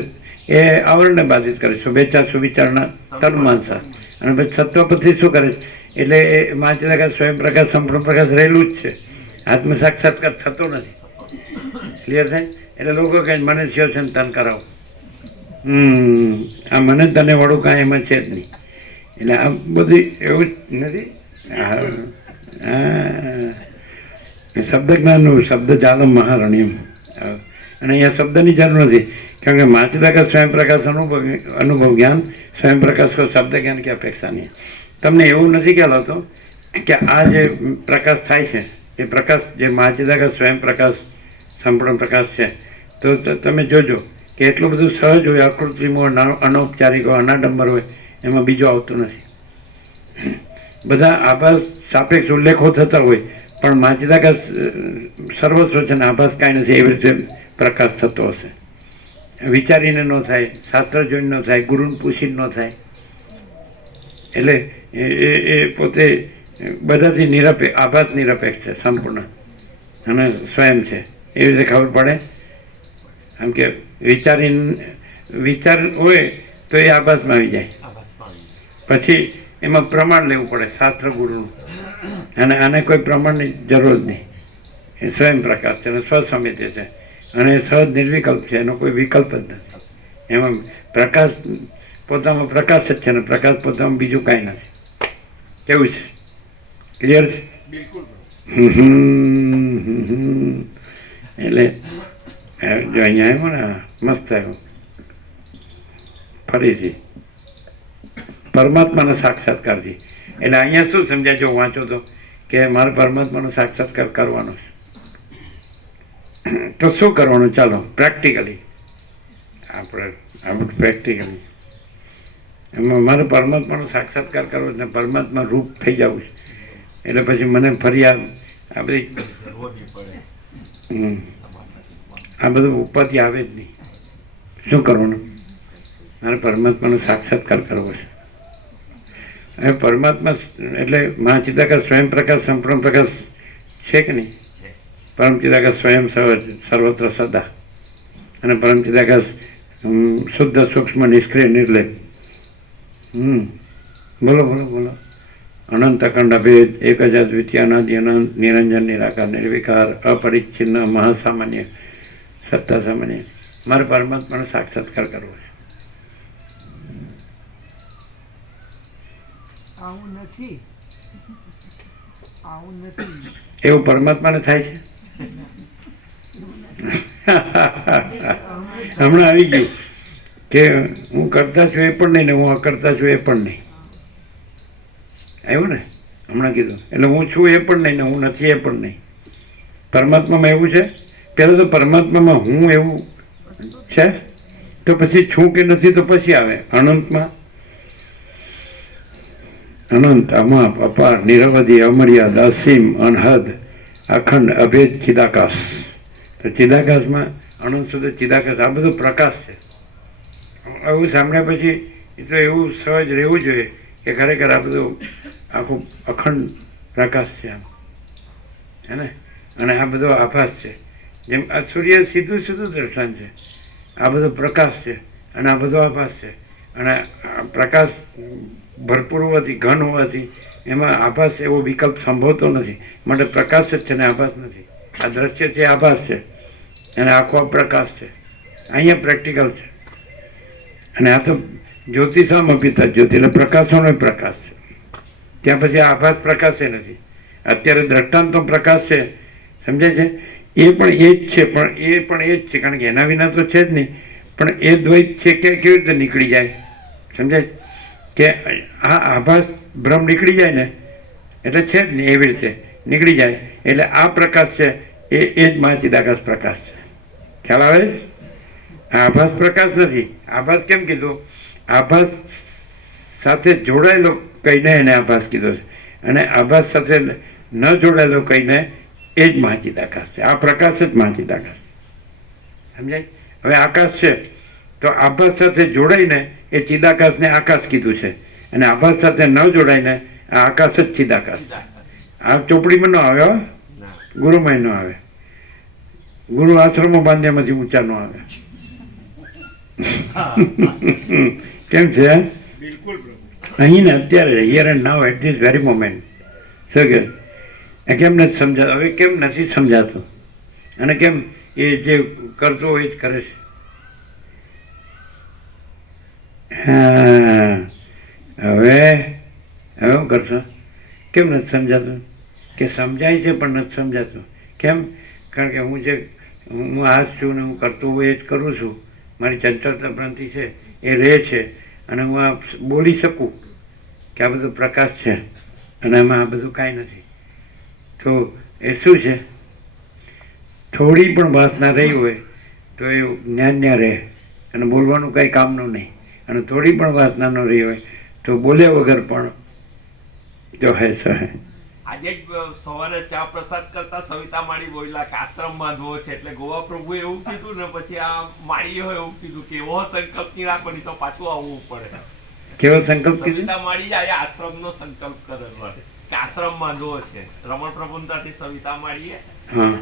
એ આવરણને બાધિત કરે. શુભેચ્છા સુવિચારણા તન માનસા. અને પછી સત્વપતિ શું કરે એટલે એ મહાચિદાકાશ સ્વયં પ્રકાશ સંપૂર્ણ પ્રકાશ રહેલું જ છે, આત્મ સાક્ષાત્કાર થતો નથી. ક્લિયર થાય? એટલે લોકો કહે મને થયો છે ને તન કરાવો. આ મને તને વાળું કાંઈ એમાં છે જ નહીં. એટલે આ બધી એવું જ નથી. શબ્દ જ્ઞાનનું શબ્દ જાલમ મહારણ્યમ. અને અહીંયા શબ્દની જરૂર નથી, કારણ કે માचिदाकाश स्वयं प्रकाश अनुभव ज्ञान, स्वयं प्रकाश को शब्द ज्ञान की अपेक्षा नहीं. તમને એવું નથી ખ્યાલ આવતો કે આ જે પ્રકાશ થાય છે એ પ્રકાશ જે માचिदाकाश स्वयं प्रकाश સંપૂર્ણ પ્રકાશ છે, તો તમે જોજો કે એટલું બધું સહજ હોય, અકૃત્રિમ હોય, અનૌપચારિક હોય, અનાડંબર હોય, એમાં બીજું આવતું નથી. બધા આભાસ સાપેક્ષ ઉલ્લેખો થતા હોય પણ માचिदाकाश સર્વસ્વ છે ને આભાસ કાંઈ નથી, એવી રીતે પ્રકાશ થતો હશે. વિચારીને ન થાય, શાસ્ત્ર જોઈને ન થાય, ગુરુને પૂછીને ન થાય. એટલે એ પોતે બધાથી આભાસ નિરપેક્ષ છે, સંપૂર્ણ અને સ્વયં છે. એવી રીતે ખબર પડે. આમ કે વિચાર હોય તો એ આભાસમાં આવી જાય. પછી એમાં પ્રમાણ લેવું પડે શાસ્ત્ર ગુરુનું, અને આને કોઈ પ્રમાણની જરૂર જ નહીં. એ સ્વયં પ્રકાશ છે અને સ્વસમિતિ છે અને સહજ નિર્વિકલ્પ છે, એનો કોઈ વિકલ્પ જ નથી. એમાં પ્રકાશ પોતામાં પ્રકાશ જ છે ને પ્રકાશ પોતામાં બીજું કાંઈ નથી. કેવું છે? ક્લિયર છે? બિલકુલ. એટલે જો અહીંયા આવ્યો ને મસ્ત આવ્યો ફરીથી પરમાત્માના સાક્ષાત્કારથી. એટલે અહીંયા શું સમજાય જો વાંચો તો કે મારે પરમાત્માનો સાક્ષાત્કાર કરવાનો છે. તો શું કરવાનું? ચાલો પ્રેક્ટિકલી આપણે પ્રેક્ટિકલી એમાં મારે પરમાત્માનો સાક્ષાત્કાર કરવો છે ને પરમાત્મા રૂપ થઈ જવું છે. એટલે પછી મને ફરી આ બધી આ બધું ઉપાધિ આવે જ નહીં. શું કરવાનું? મારે પરમાત્માનો સાક્ષાત્કાર કરવો છે. હવે પરમાત્મા એટલે મહાચિદાકાશ સ્વયં પ્રકાશ સંપૂર્ણ પ્રકાશ છે કે નહીં? પરમ ચિદાકાશ સ્વયં સર્વત્ર સદા અને પરમ ચિદાકાશ શુદ્ધ સૂક્ષ્મ નિષ્ક્રિય નિર્લેપ. બોલો બોલો બોલો. અનંત અખંડ અભેદ એક જ દ્વિતીય અનાદિ અનંત નિરંજન નિરાકાર નિર્વિકાર અપરિચ્છિન્ન મહાસામાન્ય સત્તા સામાન્ય. મારે પરમાત્માનો સાક્ષાત્કાર કરવો છે. આવું નથી. એવું પરમાત્માને થાય છે? હમણાં આવી ગયું કે હું કરતા છું એ પણ નહીં ને હું અકર્તા છું એ પણ નહીં. આવ્યું ને હમણાં કીધું. એટલે હું છું એ પણ નહીં ને હું નથી એ પણ નહીં. પરમાત્મામાં એવું છે? પહેલાં તો પરમાત્મામાં હું એવું છે, તો પછી છું કે નથી તો પછી આવે અનંતમાં. અનંત અમાપ અપાર નિરવધિ અમર્યાદ અસીમ અનહદ અખંડ અભેદ ચિદાકાશ. તો ચિદાકાશમાં અનંત સુધી ચિદાકાશ આ બધું પ્રકાશ છે. આવું સાંભળ્યા પછી એ તો એવું સહજ રહેવું જોઈએ કે ખરેખર આ બધું આખું અખંડ પ્રકાશ છે આમ, હે ને? અને આ બધો આભાસ છે. જેમ આ સૂર્ય સીધું સીધું દર્શન છે, આ બધો પ્રકાશ છે અને આ બધો આભાસ છે. અને આ પ્રકાશ ભરપૂર હોવાથી ઘન હોવાથી એમાં આભાસ એવો વિકલ્પ સંભવતો નથી. માટે પ્રકાશ જ છે ને આભાસ નથી. આ દ્રશ્ય છે આભાસ છે અને આખો પ્રકાશ છે. અહીંયા પ્રેક્ટિકલ છે. અને આ તો જ્યોતિષામાં પિતા જ્યોતિ એટલે પ્રકાશોનો પ્રકાશ છે. ત્યાં પછી આભાસ પ્રકાશ એ નથી. અત્યારે દ્રષ્ટાંતો પ્રકાશ છે, સમજાય છે? એ પણ એ જ છે, પણ એ પણ એ જ છે, કારણ કે એના વિના તો છે જ નહીં. પણ એ દ્વૈત છે કે કેવી રીતે નીકળી જાય? સમજાય કે આ આભાસ ભ્રમ નીકળી જાય ને એટલે છે જ નહીં, એવી રીતે નીકળી જાય. એટલે આ પ્રકાશ છે એ જ મહાચિદાકાશ પ્રકાશ છે. ખ્યાલ આવે છે? આભાસ પ્રકાશ નથી. આભાસ કેમ કીધું? આભાસ સાથે જોડાયેલો કહીને એને આભાસ કીધો છે, અને આભાસ સાથે ન જોડાયેલો કહીને એ જ મહાચિદાકાશ છે. આ પ્રકાશ જ મહાચિદાકાશ. સમજાય? હવે આકાશ છે તો આભાસ સાથે જોડાઈને એ ચિદાકાશને આકાશ કીધું છે, અને આભાસ સાથે ન જોડાઈને આ આકાશ જ ચિદાકાશ. આ ચોપડીમાં ન આવે, ગુરુમાં ન આવે. ગુરુ આશ્રમો બાંધ્યામાંથી ઊંચા ન આવે. કેમ છે? બિલકુલ. અહીં ને અત્યારે here and now at this very moment. શું કે કેમ નથી સમજાતું? હવે કેમ નથી સમજાતું? અને કેમ એ જે કરતો હોય જ કરે છે? હા, હવે શું કરશો? કેમ નથી સમજાતું? કે સમજાય છે પણ નથી સમજાતું. કેમ? કારણ કે હું આ છું ને હું કરતો હોય એ જ કરું છું. મારી ચંચળતા ગ્રંથિ છે એ રહે છે, અને હું આ બોલી શકું કે આ બધું પ્રકાશ છે અને એમાં આ બધું કાંઈ નથી. તો એ શું છે? થોડી પણ વાસના રહી હોય તો એ જ્ઞાનના રહે અને બોલવાનું કાંઈ કામનું નહીં. અને થોડી પણ વાસના ન રહી હોય તો બોલ્યા વગર પણ જો હે સો હે. આજે જ સવારે ચા પ્રસાદ કરતા સવિતા માળી બોલ્યા કે આશ્રમ બાંધવો છે, એટલે ગોવા પ્રભુએ એવું કીધું ને પછી આ માળીએ એવું કીધું કે એવો સંકલ્પ નહીં રાખો, નહીં તો પાછું આવવું પડે. કેવો સંકલ્પ કીધું? સવિતા માળી આજે આશ્રમનો સંકલ્પ કરેલો કે આશ્રમ બાંધવો છે. રમણ પ્રભુતાથી સવિતા માળીએ હા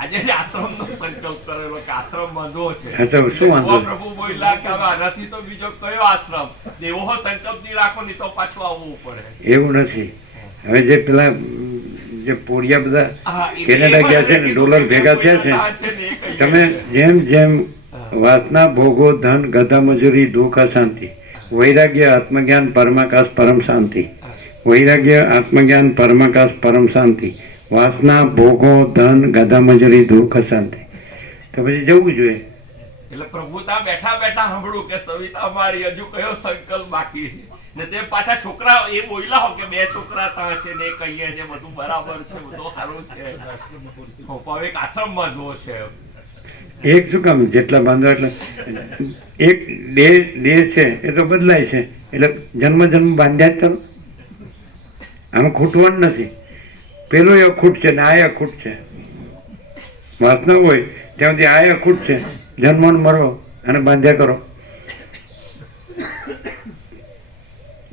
આજે જ આશ્રમનો સંકલ્પ કરેલો કે આશ્રમ બાંધવો છે. અચ્છા, શું વાંધો? ગોવા પ્રભુ બોલ્યા કે હવે આનાથી તો બીજો કયો આશ્રમ, એવો સંકલ્પ નહીં રાખો, નહીં તો પાછું આવવું પડે. એવું નથી. હવે જે પેલા જે પોળિયા બધા હા, એટલે કેનેડા એમાં ગયા છે ને, કીધું ડોલર કે ભેગા થયા બોલ્યા છે, ને એ કહીએ તમે છે. જેમ જેમ વાસના ભોગો ધન ગધા મજૂરી દુઃખ અશાંતિ, વૈરાગ્ય આત્મજ્ઞાન પરમાકાશ પરમ શાંતિ, વૈરાગ્ય આત્મજ્ઞાન પરમાકાશ પરમ શાંતિ, વાસના ભોગો ધન ગધા મજૂરી દુઃખ અશાંતિ, તો પછી જવું જોઈએ. એટલે પ્રભુ ત્યાં બેઠા બેઠા સાંભળું કે સવિતા મારી હજુ કયો સંકલ્પ બાકી છે, ને તે પાછા છોકરા એ બોલ્યા હો કે 2 છોકરા ત્યાં છે ને એ કહીએ છે બધું બરાબર છે, બધું સારું છે, હવે એક આશ્રમ બાંધવો છે. એક શું કામ જેટલા બાંધો એટલે એક દેહ છે એ તો બદલાય છે, એટલે જન્મ બાંધ્યા જ કરો. આમાં ખૂટવાનું નથી. પેલો એ અખૂટ છે ને આ અખૂટ છે. વાસના હોય ત્યાં સુધી આ અખૂટ છે, જન્મ ને મરો અને બાંધ્યા કરો.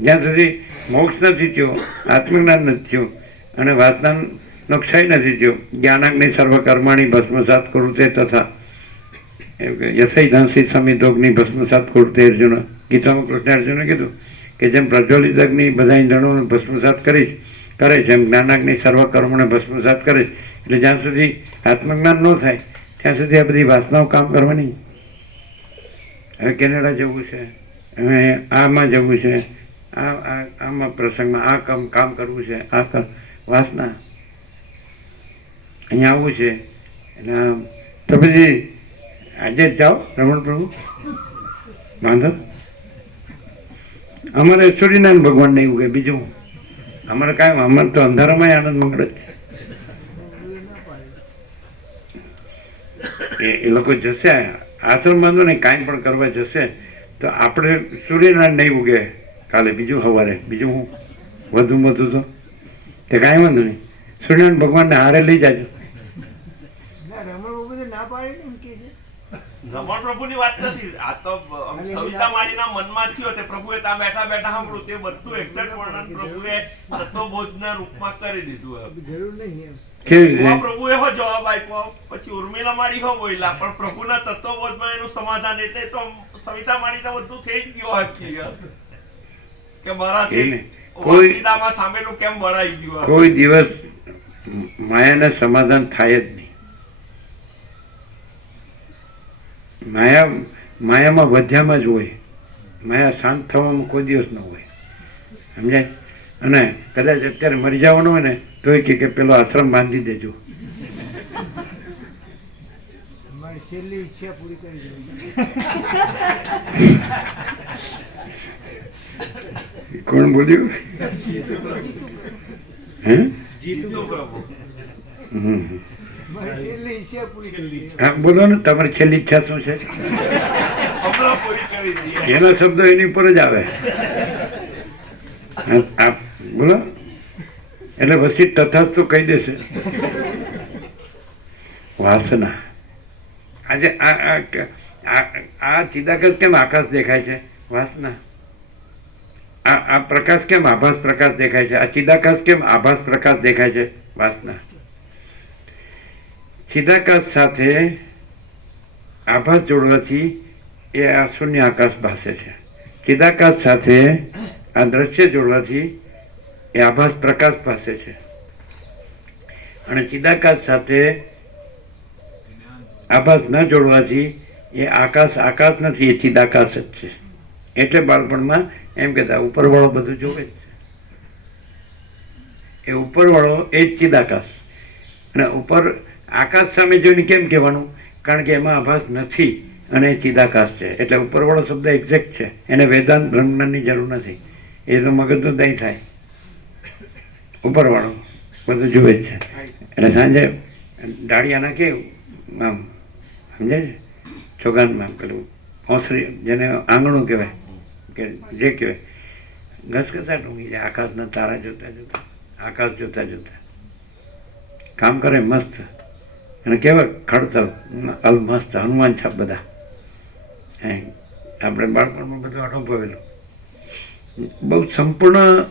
જ્યાં સુધી મોક્ષ નથી થયો, આત્મજ્ઞાન નથી થયું અને વાસનાનો ક્ષય નથી થયો, જ્ઞાનાગ્નિ સર્વ કર્માણી ભસ્મસાત કરુતે તથા યશઈ ધનસી સમિતોગ્નિ ભસ્મસાત કરુતે અર્જુન. ગીતામાં કૃષ્ણ અર્જુને કીધું કે જેમ પ્રજ્વલિત અગ્નિ બધા ઇંધણોને ભસ્મસાત કરે છે, એમ જ્ઞાનાગ્નિ સર્વ કર્મોને ભસ્મસાત કરે છે. એટલે જ્યાં સુધી આત્મજ્ઞાન ન થાય ત્યાં સુધી આ બધી વાસનાઓ કામ કરવાની. હવે કેનેડા જવું છે, હવે આમાં જવું છે, આમાં પ્રસંગમાં આ કામ કરવું છે, આ વાસના અહીંયા આવવું છે, એટલે તો પછી આજે જ જાઓ રમણ પ્રભુ વાંધો. અમારે સૂર્યનારાયણ ભગવાન નહીં ઉગે, બીજું અમારે કાંઈ, અમારે તો અંધારામાં આનંદ મંગળ જ છે. એ લોકો જશે આશ્રમ બાંધો ને કાંઈ પણ કરવા જશે તો આપણે સૂર્યનારાયણ નહીં ઉગે કાલે, બીજું સવારે, બીજું હું વધુ તો તે કાંઈ વાંધો નહીં. સૂર્યનારાયણ ભગવાનને હારે લઈ જાજો. રમણ બાબુ તો ના પાડે ને એમ કે છે. રમણ પ્રભુની વાત નથી, આ તો સવિતા માળીના મનમાં થયો તે પ્રભુએ ત્યાં બેઠા બેઠા સાંભળ્યું, તે બધું એક્ઝેક્ટ વર્ણન પ્રભુએ તત્વબોધના રૂપમાં કરી દીધું. જરૂર નહીં એમ. કેવી રીતે? પ્રભુએ હો જવાબ આપ્યો, પછી ઉર્મિલા માળી હો બોલ્યા, પણ પ્રભુના તત્વબોધમાં એનું સમાધાન, એટલે તો સવિતા માળીને બધું થઈ જ ગયું હોય ક્લિયર કે મારાથી વાસીદામાં સામેનું કેમ બળાઈ ગયું. કોઈ દિવસ માયાને સમાધાન થાય જ નહીં. માયામાં વધ્યામાં જ હોય, માયા શાંત થવામાં કોઈ દિવસ ન હોય, સમજાય? અને કદાચ અત્યારે મરી જવાનું હોય ને તોય કે પેલો આશ્રમ બાંધી દેજો. મારી છેલ્લી ઈચ્છા પૂરી કરી દેવી. કોણ બોલ્યું? હે? જીતું પ્રભુ. મારી છેલ્લી ઈચ્છા પૂરી કરી દેવી. હા બોલો ને, તમારી છેલ્લી ઈચ્છા શું છે? હમણાં પૂરી કરી દઈએ. એનો શબ્દ એની ઉપર જ આવે. આપ બોલો એટલે પછી તથાસ્તુ કહી દેશે. વાસના આજે આ ચિદાકાશ કેમ આકાશ દેખાય છે? વાસના. આ પ્રકાશ કેમ આભાસ પ્રકાશ દેખાય છે? આ ચિદાકાશ કેમ આભાસ પ્રકાશ દેખાય છે? વાસના. ચિદાકાશ સાથે આભાસ જોડવાથી એ આ શૂન્ય આકાશ ભાસે છે. ચિદાકાશ સાથે આ દ્રશ્ય જોડવાથી એ આભાસ પ્રકાશ પાસે છે. અને ચિદાકાશ સાથે આભાસ ન જોડવાથી એ આકાશ નથી, એ ચિદાકાશ જ છે. એટલે બાળપણમાં એમ કહેતા ઉપરવાળો બધું જોવે જ છે. એ ઉપરવાળો એ જ ચિદાકાશ. અને ઉપર આકાશ સામે જોઈને કેમ કહેવાનું? કારણ કે એમાં આભાસ નથી અને એ ચિદાકાશ છે. એટલે ઉપરવાળો શબ્દ એક્ઝેક્ટ છે, એને વેદાંત બ્રહ્મજ્ઞાનની જરૂર નથી. એ તો મગજનું દહીં થાય. ઉપરવાળો બધું જુએ જ છે. એટલે સાંજે ડાળિયા નાખે આમ, સમજાય છે? ચોગાનમાં પેલું ઓસરી, જેને આંગણું કહેવાય કે જે કહેવાય, ઘસઘસાટ ઊંઘી જાય આકાશના તારા જોતા જોતા. આકાશ જોતા જોતા કામ કરે મસ્ત. અને કેવા ખડતલ મસ્ત હનુમાન છાપ બધા. હે આપણે બાળપણમાં બધું અનુભવેલું. બહુ સંપૂર્ણ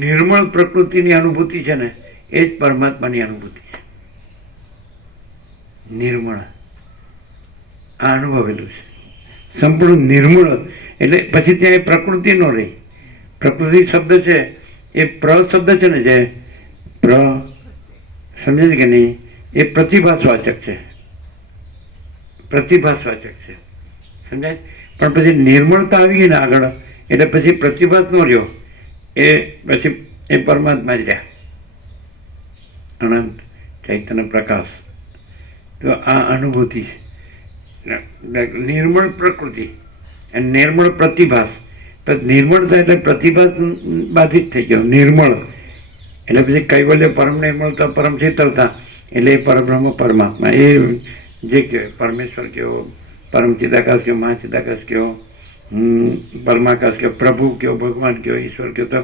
નિર્મળ પ્રકૃતિની અનુભૂતિ છે ને એ જ પરમાત્માની અનુભૂતિ છે. નિર્મળ આ અનુભવેલું છે. સંપૂર્ણ નિર્મળ એટલે પછી ત્યાં એ પ્રકૃતિ ન રહી. પ્રકૃતિ શબ્દ છે એ શબ્દ છે ને જે સમજે છે કે નહીં, એ પ્રતિભાસવાચક છે. પ્રતિભાસવાચક છે, સમજાય. પણ પછી નિર્મળતા આવી ગઈ ને આગળ, એટલે પછી પ્રતિભાસ ન રહ્યો, એ પછી એ પરમાત્મા જ રહ્યા, અનંત ચૈતન્ય પ્રકાશ. તો આ અનુભૂતિ છે. નિર્મળ પ્રકૃતિ અને નિર્મળ પ્રતિભાસ. નિર્મળતા એટલે પ્રતિભાસ બાધિત થઈ ગયો. નિર્મળ એટલે પછી કૈવલ્ય પરમ નિર્મળતા પરમ શીતળતા એટલે એ પરબ્રહ્મ પરમાત્મા. એ જે કહેવાય પરમેશ્વર કહેવો, પરમ ચિદાકાશ કહેવો, મહાચિદાકાશ કહેવો, પરમાકાશ કહેવો, પ્રભુ કહેવો, ભગવાન કહેવો, ઈશ્વર કહેવો, તો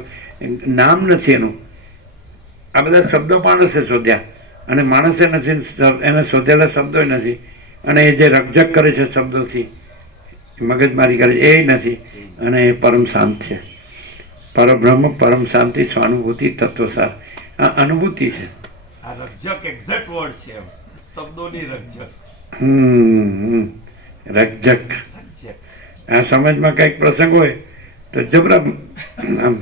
નામ નથી એનું. આ બધા શબ્દો માણસે શોધ્યા અને માણસે નથી એને શોધેલા શબ્દો નથી. અને એ જે રકઝક કરે છે શબ્દોથી, મગજમારી કરે છે, એ નથી. અને એ પરમ શાંત છે. પરબ્રહ્મ પરમ શાંતિ સ્વાનુભૂતિ તત્વસાર આ અનુભૂતિ છે. આ રકઝક એક્ઝેક્ટ વર્ડ છે એમ, શબ્દોની રકઝક. રકઝક. રકઝક. આ સમાજમાં કંઈક પ્રસંગ હોય તો જબરા આમ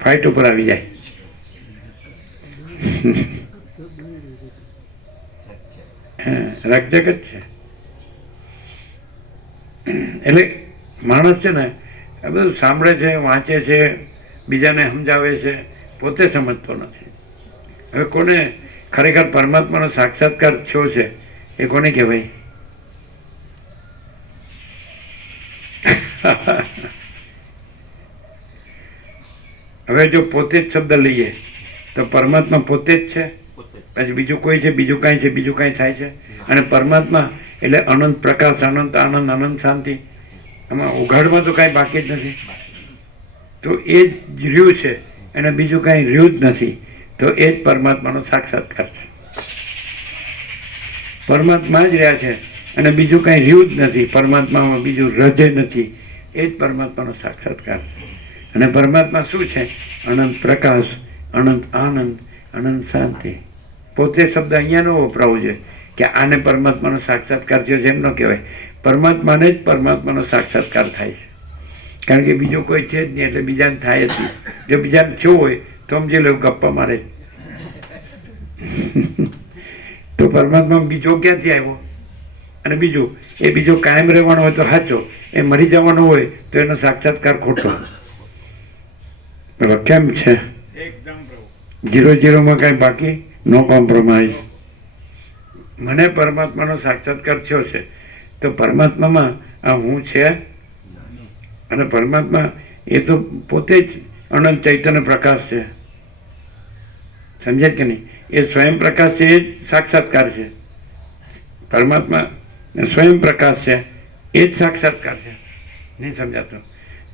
ફાઇટ ઉપર આવી જાય. રકઝક જ છે. એટલે માણસ છે ને આ બધું સાંભળે છે, વાંચે છે, બીજાને સમજાવે છે, પોતે સમજતો નથી. હવે કોને ખરેખર પરમાત્માનો સાક્ષાત્કાર થયો છે એ કોને કહેવાય? હવે જો પોતે જ શબ્દ લઈએ તો પરમાત્મા પોતે જ છે, પછી બીજું કોઈ છે, બીજું કાંઈ છે, બીજું કાંઈ થાય છે. અને પરમાત્મા એટલે અનંત પ્રકાશ, અનંત આનંદ, અનંત શાંતિ. આમાં ઉઘાડમાં તો કાંઈ બાકી જ નથી. તો એ જ રહ્યું છે અને બીજું કાંઈ રહ્યું જ નથી. તો એ જ પરમાત્માનો સાક્ષાત્કાર છે. પરમાત્મા જ રહ્યા છે અને બીજું કાંઈ રહ્યું જ નથી. પરમાત્મામાં બીજું હૃદય નથી. એ જ પરમાત્માનો સાક્ષાત્કાર છે. અને પરમાત્મા શું છે? અનંત પ્રકાશ, અનંત આનંદ, અનંત શાંતિ. પોતે શબ્દ અહીંયા ન વપરાવો જોઈએ કે આને પરમાત્માનો સાક્ષાત્કાર થયો છે, એમ ન કહેવાય. પરમાત્માને જ પરમાત્માનો સાક્ષાત્કાર થાય છે. કારણ કે બીજો કોઈ છે જ નહીં, એટલે બીજાને થાય જ નહીં. જો બીજાને થયો હોય તો સમજી લો ગપ્પા મારે. તો પરમાત્મા બીજો ક્યાંથી આવ્યો? અને બીજું એ બીજો કાયમ રહેવાનો હોય તો સાચો, એ મરી જવાનો હોય તો એનો સાક્ષાત્કાર ખોટો. કેમ છે? એકદમ પ્રભુ. 0-0 કાંઈ બાકી, નો કોમ્પ્રોમાઇઝ. મને પરમાત્માનો સાક્ષાત્કાર થયો છે તો પરમાત્મામાં આ હું છે. અને પરમાત્મા એ તો પોતે જ અનંત ચૈતન્ય પ્રકાશ છે. સમજે કે નહીં? એ સ્વયં પ્રકાશ છે, એ જ સાક્ષાત્કાર છે. પરમાત્મા સ્વયં પ્રકાશ છે, એ જ સાક્ષાત્કાર છે. નહીં સમજાતો?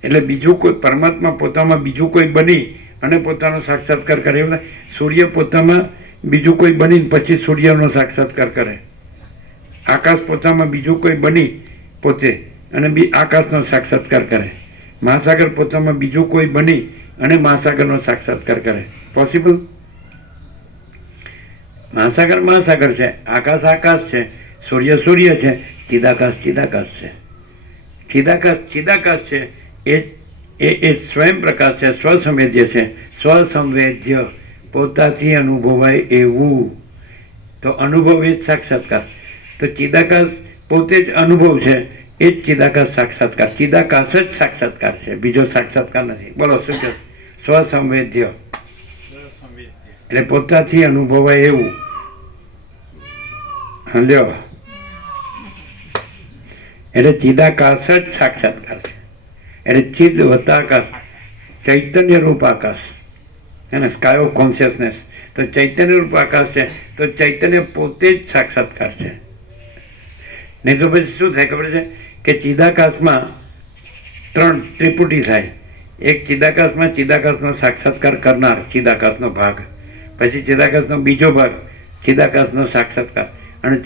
એટલે બીજું કોઈ પરમાત્મા પોતામાં બીજું કોઈ બની અને પોતાનો સાક્ષાત્કાર કરે એવું. સૂર્ય પોતામાં બીજું કોઈ બની પછી સૂર્યનો સાક્ષાત્કાર કરે. આકાશ પોતામાં બીજું કોઈ બની પોતે અને આકાશનો સાક્ષાત્કાર કરે. મહાસાગર પોતામાં બીજું કોઈ બની અને મહાસાગરનો સાક્ષાત્કાર કરે. પોસિબલ? મહાસાગર મહાસાગર છે, આકાશ આકાશ છે, સૂર્ય સૂર્ય છે, ચિદાકાશ ચિદાકાશ છે. ચિદાકાશ ચિદાકાશ છે. એ સ્વયં પ્રકાશ છે, સ્વસંવેદ્ય છે. સ્વસંવેદ્ય પોતાથી અનુભવાય એવું. તો અનુભવ એ જ સાક્ષાત્કાર. તો ચિદાકાશ પોતે જ અનુભવ છે, એ જ ચિદાકાશ સાક્ષાત્કાર. ચિદાકાશ જ સાક્ષાત્કાર છે, બીજો સાક્ષાત્કાર નથી. બોલો શું કહે? સ્વસંવેદ્ય એટલે પોતાથી અનુભવાય એવું. લ્યો, એટલે ચિદાકાશ જ સાક્ષાત્કાર છે. એટલે ચિદ વતાકાશ, ચૈતન્ય રૂપ આકાશ. એને સ્કાય ઓફ કોન્શિયસનેસ. તો ચૈતન્ય રૂપ આકાશ છે, તો ચૈતન્ય પોતે જ સાક્ષાત્કાર છે. નહીં તો પછી શું થાય ખબર છે કે ચિદાકાશમાં 3 ત્રિપુટી થાય. એક ચિદાકાશમાં ચિદાકાશનો સાક્ષાત્કાર કરનાર ચિદાકાશનો ભાગ, પછી ચિદાકાશનો બીજો ભાગ ચિદાકાશનો સાક્ષાત્કાર, અને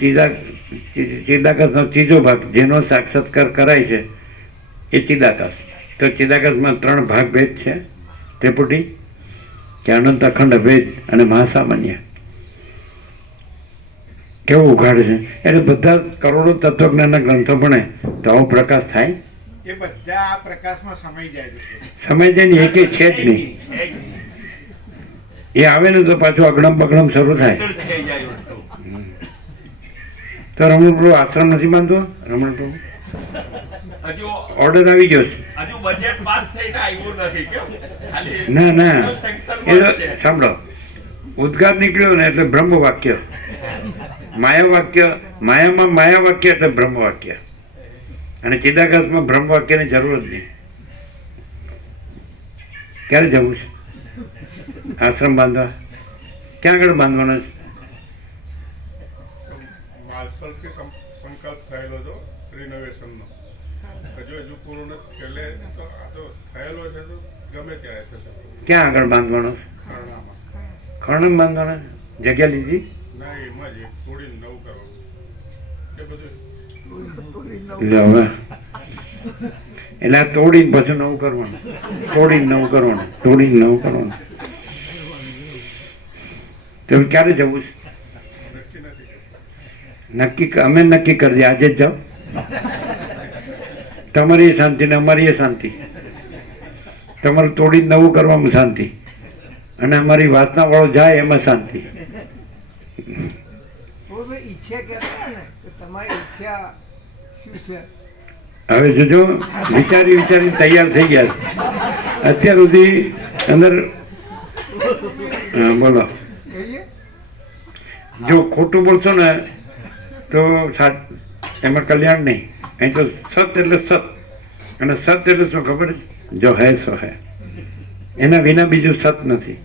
ચિદાકાશનો ત્રીજો ભાગ જેનો સાક્ષાત્કાર કરાય છે એ ચિદાકાશ. તો ચિદાકાશમાં 3 ભાગ ભેદ છે, ત્રિપુટી કે અનંત અખંડ ભેદ અને મહાસામાન્ય. કેવું ઉઘાડે છે. એટલે બધા કરોડો તત્વજ્ઞાનના ગ્રંથો ભણે તો આવો પ્રકાશ થાય? એ બધા આ પ્રકાશમાં સમાઈ જાય છે. સમય છે ને એકે છે જ નહીં. છે જ નહીં. એ આવે ને તો પાછું અગડમ બગડમ શરૂ થાય. અસર થઈ જાય વસ્તુ. તો રમણ પ્રભુ આશ્રમ નથી બાંધવો? રમણ પ્રભુ હજુ ઓર્ડર આવી ગયો છે. હજુ બજેટ પાસ થઈને આવ્યું નથી કેમ ખાલી ના ના, સેન્કશન એ તો છે. સાંભળો, ઉદ્ગાર નીકળ્યો ને એટલે બ્રહ્મ વાક્ય, માયા વાક્ય, માયામાં માયા વાક્ય એટલે બ્રહ્મ વાક્ય, અને ચિદાકાશમાં બ્રહ્મ વાક્યની જરૂર જ નહીં. ક્યારે જવું છે આશ્રમ બાંધવા? ક્યાં આગળ બાંધવાનો છે? માલસલથી સંકલ્પ થયેલો હતો રિનોવેશનનો, હજુ પૂરો નથી. છેલ્લે તો આ તો થયેલો છે તો ગમે ત્યારે થશે. ક્યાં આગળ બાંધવાનો છે? ખરણામાં ખર્ણમ બાંધવાનો છે? જગ્યા લીધી? ના, એમાં જ થોડી નવું કરવાનું એ બધું. એટલે હવે એટલે આ તોડીને પાછું નવું કરવાનું, તોડીને નવું કરવાનું, તોડીને નવું કરવાનું. તો ક્યારે જવું છે? નક્કી નથી. નક્કી અમે નક્કી કરી દઈએ, આજે જ જાઓ. તમારી એ શાંતિ ને અમારી એ શાંતિ. તમારું તોડીને નવું કરવામાં શાંતિ, અને અમારી વાસના વાળો જાય એમાં શાંતિ. ઈચ્છા કહેતા ને કે તમારી ઈચ્છા શું છે? હવે જોજો, વિચારી વિચારી તૈયાર થઈ ગયા છે. અત્યાર સુધી અંદર બોલો, કહીએ જો ખોટું બોલશો ને તો એમાં કલ્યાણ નહીં. અહીં તો સત એટલે સત, અને સત એટલે શું ખબર છે? જો હે સો હે, એના વિના બીજું સત નથી.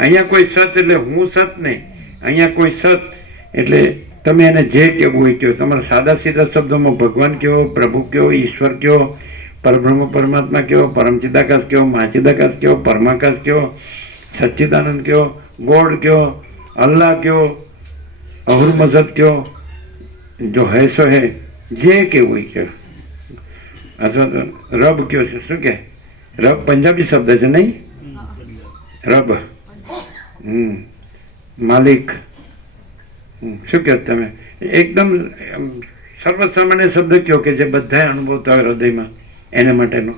અહીંયા કોઈ સત એટલે હું સત નહીં, અહીંયા કોઈ સત એટલે તમે એને જે કહેવું હોય કહો. તમારા સાદા સીધા શબ્દોમાં ભગવાન કહો, પ્રભુ કહો, ઈશ્વર કહો, પરબ્રહ્મ પરમાત્મા કહો, પરમચિદાકાશ કહો, મહાચિદાકાશ કહો, પરમાકાશ કહો, સચ્ચિદાનંદ કહો, ગોડ કહો, અલ્લાહ કહો, અહુર મઝદ કહો, જો હે સો હે, જે કહેવું હોય કહો. અથવા તો રબ કહો છો. શું કે રબ પંજાબી શબ્દ છે નહીં? રબ, માલિક, શું કહો તમે? એકદમ સર્વસામાન્ય શબ્દ કયો કે જે બધાએ અનુભવતા હોય હૃદયમાં, એને માટેનો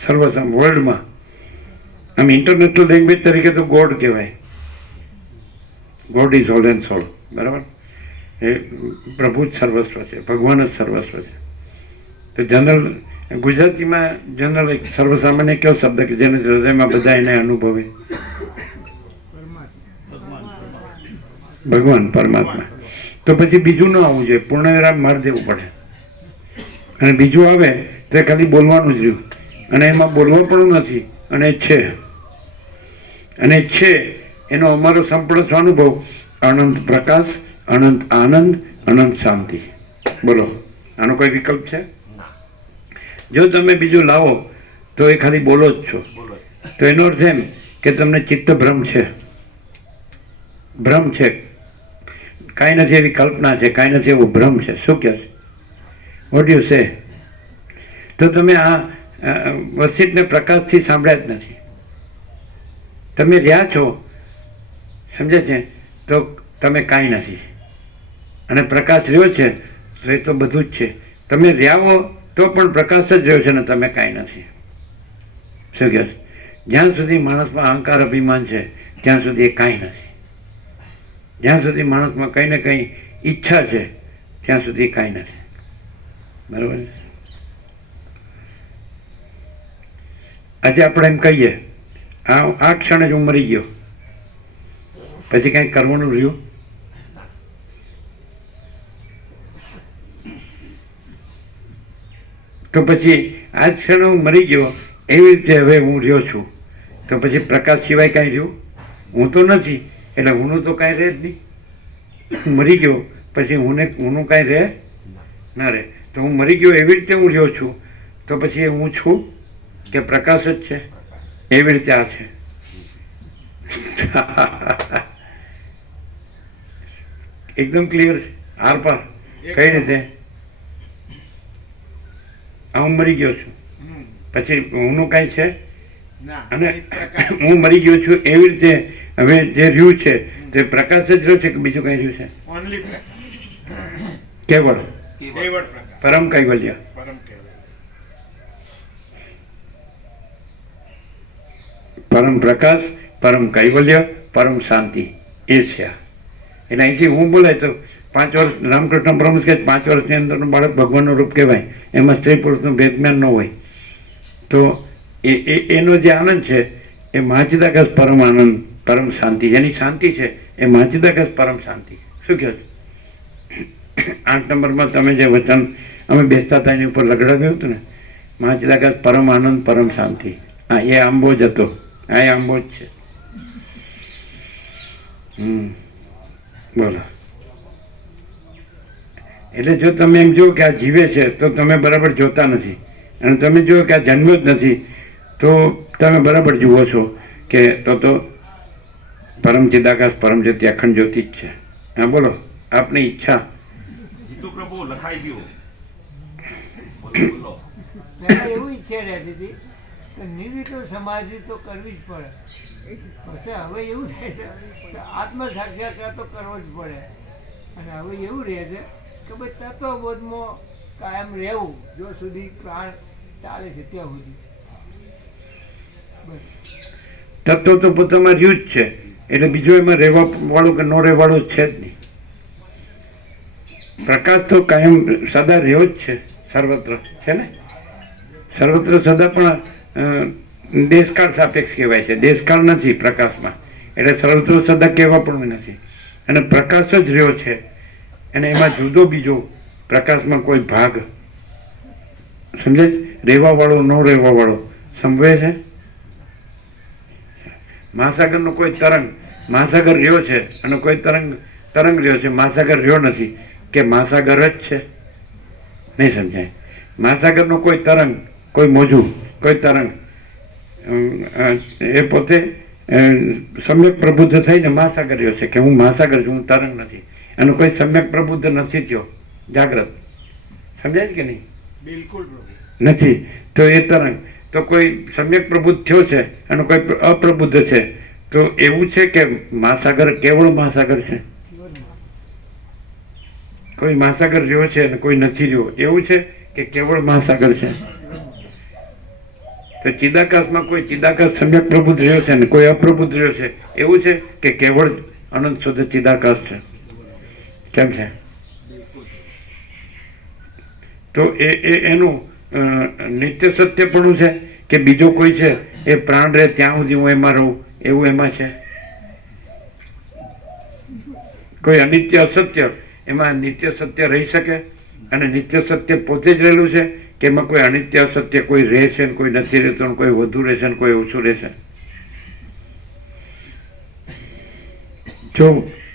સર્વસામાન્ય વર્લ્ડમાં. આમ ઇન્ટરનેશનલ લેંગ્વેજ તરીકે તો ગોડ કહેવાય. ગોડ ઇઝ હોલ એન્ડ સોલ, બરાબર? એ પ્રભુ જ સર્વસ્વ છે, ભગવાન જ સર્વસ્વ છે. તો જનરલ ગુજરાતીમાં જનરલ એક સર્વસામાન્ય કયો શબ્દ કે જેને હૃદયમાં બધા એને અનુભવે? ભગવાન, પરમાત્મા. તો પછી બીજું ન આવવું જોઈએ, પૂર્ણવિરામ મારી દેવું પડે. અને બીજું આવે તો એ ખાલી બોલવાનું જ રહ્યું, અને એમાં બોલવા પણ નથી, અને છે. અને છે એનો અમારો સંપૂર્ણ સ્વાનુભવ અનંત પ્રકાશ, અનંત આનંદ, અનંત શાંતિ. બોલો, આનો કોઈ વિકલ્પ છે? જો તમે બીજું લાવો તો એ ખાલી બોલો જ છો. તો એનો અર્થ એમ કે તમને ચિત્ત ભ્રમ છે, ભ્રમ છે, કાંઈ નથી એવી કલ્પના છે, કાંઈ નથી એવું ભ્રમ છે. શું કહે છે? What you say? તો તમે આ વસિતને પ્રકાશથી સાંભળ્યા જ નથી. તમે રહ્યા છો, સમજે છે, તો તમે કાંઈ નથી, અને પ્રકાશ રહ્યો છે તો એ તો બધું જ છે. તમે રહ્યા હો તો પણ પ્રકાશ જ રહ્યો છે ને તમે કાંઈ નથી. શું કહે છે? જ્યાં સુધી માણસમાં અહંકાર અભિમાન છે ત્યાં સુધી એ કાંઈ નથી. જ્યાં સુધી માણસમાં કંઈ ને કંઈ ઈચ્છા છે ત્યાં સુધી કાંઈ નથી. બરાબર? આજે આપણે એમ કહીએ આ ક્ષણે જ હું મરી ગયો, પછી કંઈ કરવાનું રહ્યું? તો પછી આ જ ક્ષણે હું મરી ગયો એવી રીતે હવે હું રહ્યો છું, તો પછી પ્રકાશ સિવાય કાંઈ રહ્યું? હું તો નથી, એટલે હુંનું તો કાંઈ રહે જ નહીં. હું મરી ગયો પછી હુંનું કાંઈ રહે ના રહે. તો હું મરી ગયો એવી રીતે હું રહ્યો છું, તો પછી એ હું છું કે પ્રકાશ જ છે? એવી રીતે આ છે. એકદમ ક્લિયર છે. આર પાર કઈ રીતે? હું મરી ગયો છું, હમ. પછી હુંનું કાંઈ છે? ના અને એ પ્રકાશ. હું મરી ગયો છું એવી રીતે હવે જે રહ્યું છે તે પ્રકાશ જ રહ્યો છે કે બીજું કઈ રહ્યું છે? ઓનલી પ્રકાશ. કેવળ કેવળ પ્રકાશ. પરમ કૈવલ્ય. પરમ કેવળ. પરમ પ્રકાશ, પરમ કૈવલ્ય, પરમ શાંતિ, એ છે આ. એટલે અહીંથી હું બોલાય તો 5 વર્ષ રામકૃષ્ણ પરમહંસ કહે 5 વર્ષની અંદરનું બાળક ભગવાનનું રૂપ કહેવાય. એમાં સ્ત્રી પુરુષનું ભેદજ્ઞાન ન હોય. તો એનો જે આનંદ છે એ મહાચિદાકાશ પરમ આનંદ, પરમ શાંતિ, જેની શાંતિ છે એ મહાચિદાકાશ પરમ શાંતિ. શું કહો છો? 8 નંબરમાં તમે જે વચન અમે બેસતા હતા એની ઉપર લગડાવ્યું હતું ને, મહાચિદાકાશ પરમ આનંદ, પરમ શાંતિ. હા, એ આંબો જ હતો. હા, એ આંબો જ છે. બોલો. એટલે જો તમે એમ જો કે આ જીવે છે તો તમે બરાબર જોતા નથી, અને તમે જો કે આ જન્મ્યો જ નથી તો તમે બરાબર જુઓ છો કે તો પરમ ચિદાકાશ, પરમ જ્યોતિ, અખંડ જ્યોતિ જ છે. હા, બોલો. આપની ઈચ્છા. જીતુ પ્રભુ લખાઈ ગયું. બોલો, બોલો. પહેલાં એવું ઈચ્છા રહેતી હતી કે નિર્વિકલ્પ સમાધિ તો કરવી જ પડે. પછી હવે એવું થાય છે કે આત્મ સાક્ષાત્કાર તો કરવો જ પડે. અને હવે એવું રહે છે કે ભાઈ તત્વબોધમાં કાયમ રહેવું, જો સુધી પ્રાણ ચાલે છે ત્યાં સુધી. બસ. તત્વ તો પોતામાં રહ્યું જ છે, એટલે બીજું એમાં રહેવા વાળું કે ન રહેવાળું છે જ નહીં. પ્રકાશ તો કાયમ સદા રહ્યો જ છે, સર્વત્ર છે ને. સર્વત્ર સદા પણ દેશકાળ સાપેક્ષ કહેવાય છે, દેશકાળ નથી પ્રકાશમાં. એટલે સર્વત્ર સદા કહેવા પણ નથી. અને પ્રકાશ જ રહ્યો છે, અને એમાં જુદો બીજો પ્રકાશમાં કોઈ ભાગ સમજાય? રહેવા વાળો ન રહેવા વાળો સમજે છે? મહાસાગરનો કોઈ તરંગ, મહાસાગર રહ્યો છે અને કોઈ તરંગ રહ્યો છે, મહાસાગર રહ્યો નથી કે મહાસાગર જ છે? નહીં સમજાય. મહાસાગરનો કોઈ તરંગ, કોઈ મોજું, કોઈ તરંગ, એ પોતે સમ્યક પ્રબુદ્ધ થઈને મહાસાગર રહ્યો છે કે હું મહાસાગર છું, હું તરંગ નથી. અને કોઈ સમ્યક પ્રબુદ્ધ નથી થયો જાગ્રત. સમજાય કે નહીં? બિલકુલ પ્રભુ. નથી. તો એ તરંગ તો કોઈ સમ્યક પ્રબુદ્ધ થયો છે અને કોઈ અપ્રબુદ્ધ છે, તો એવું છે કે મહાસાગર કેવળ મહાસાગર છે? કોઈ મહાસાગર રહ્યો છે અને કોઈ નથી રહ્યો, એવું છે કે કેવળ મહાસાગર છે? તો ચિદાકાશમાં કોઈ ચિદાકાશ સમ્યક પ્રબુદ્ધ રહ્યો છે અને કોઈ અપ્રબુદ્ધ રહ્યો છે, એવું છે કે કેવળ અનંત શુદ્ધ ચિદાકાશ છે? કેમ છે? તો એનું નિત્ય સત્યપણું છે કે બીજો કોઈ છે એ પ્રાણ રહે ત્યાં સુધી હું એમાં રહું, એવું એમાં છે? કોઈ અનિત્ય અસત્ય, એમાં નિત્ય સત્ય રહી શકે? અને નિત્ય સત્ય પોતે જ રહેલું છે કે એમાં કોઈ અનિત્ય અસત્ય કોઈ રહે છે ને કોઈ નથી રહેતું, ને કોઈ વધુ રહેશે ને કોઈ ઓછું રહેશે? જો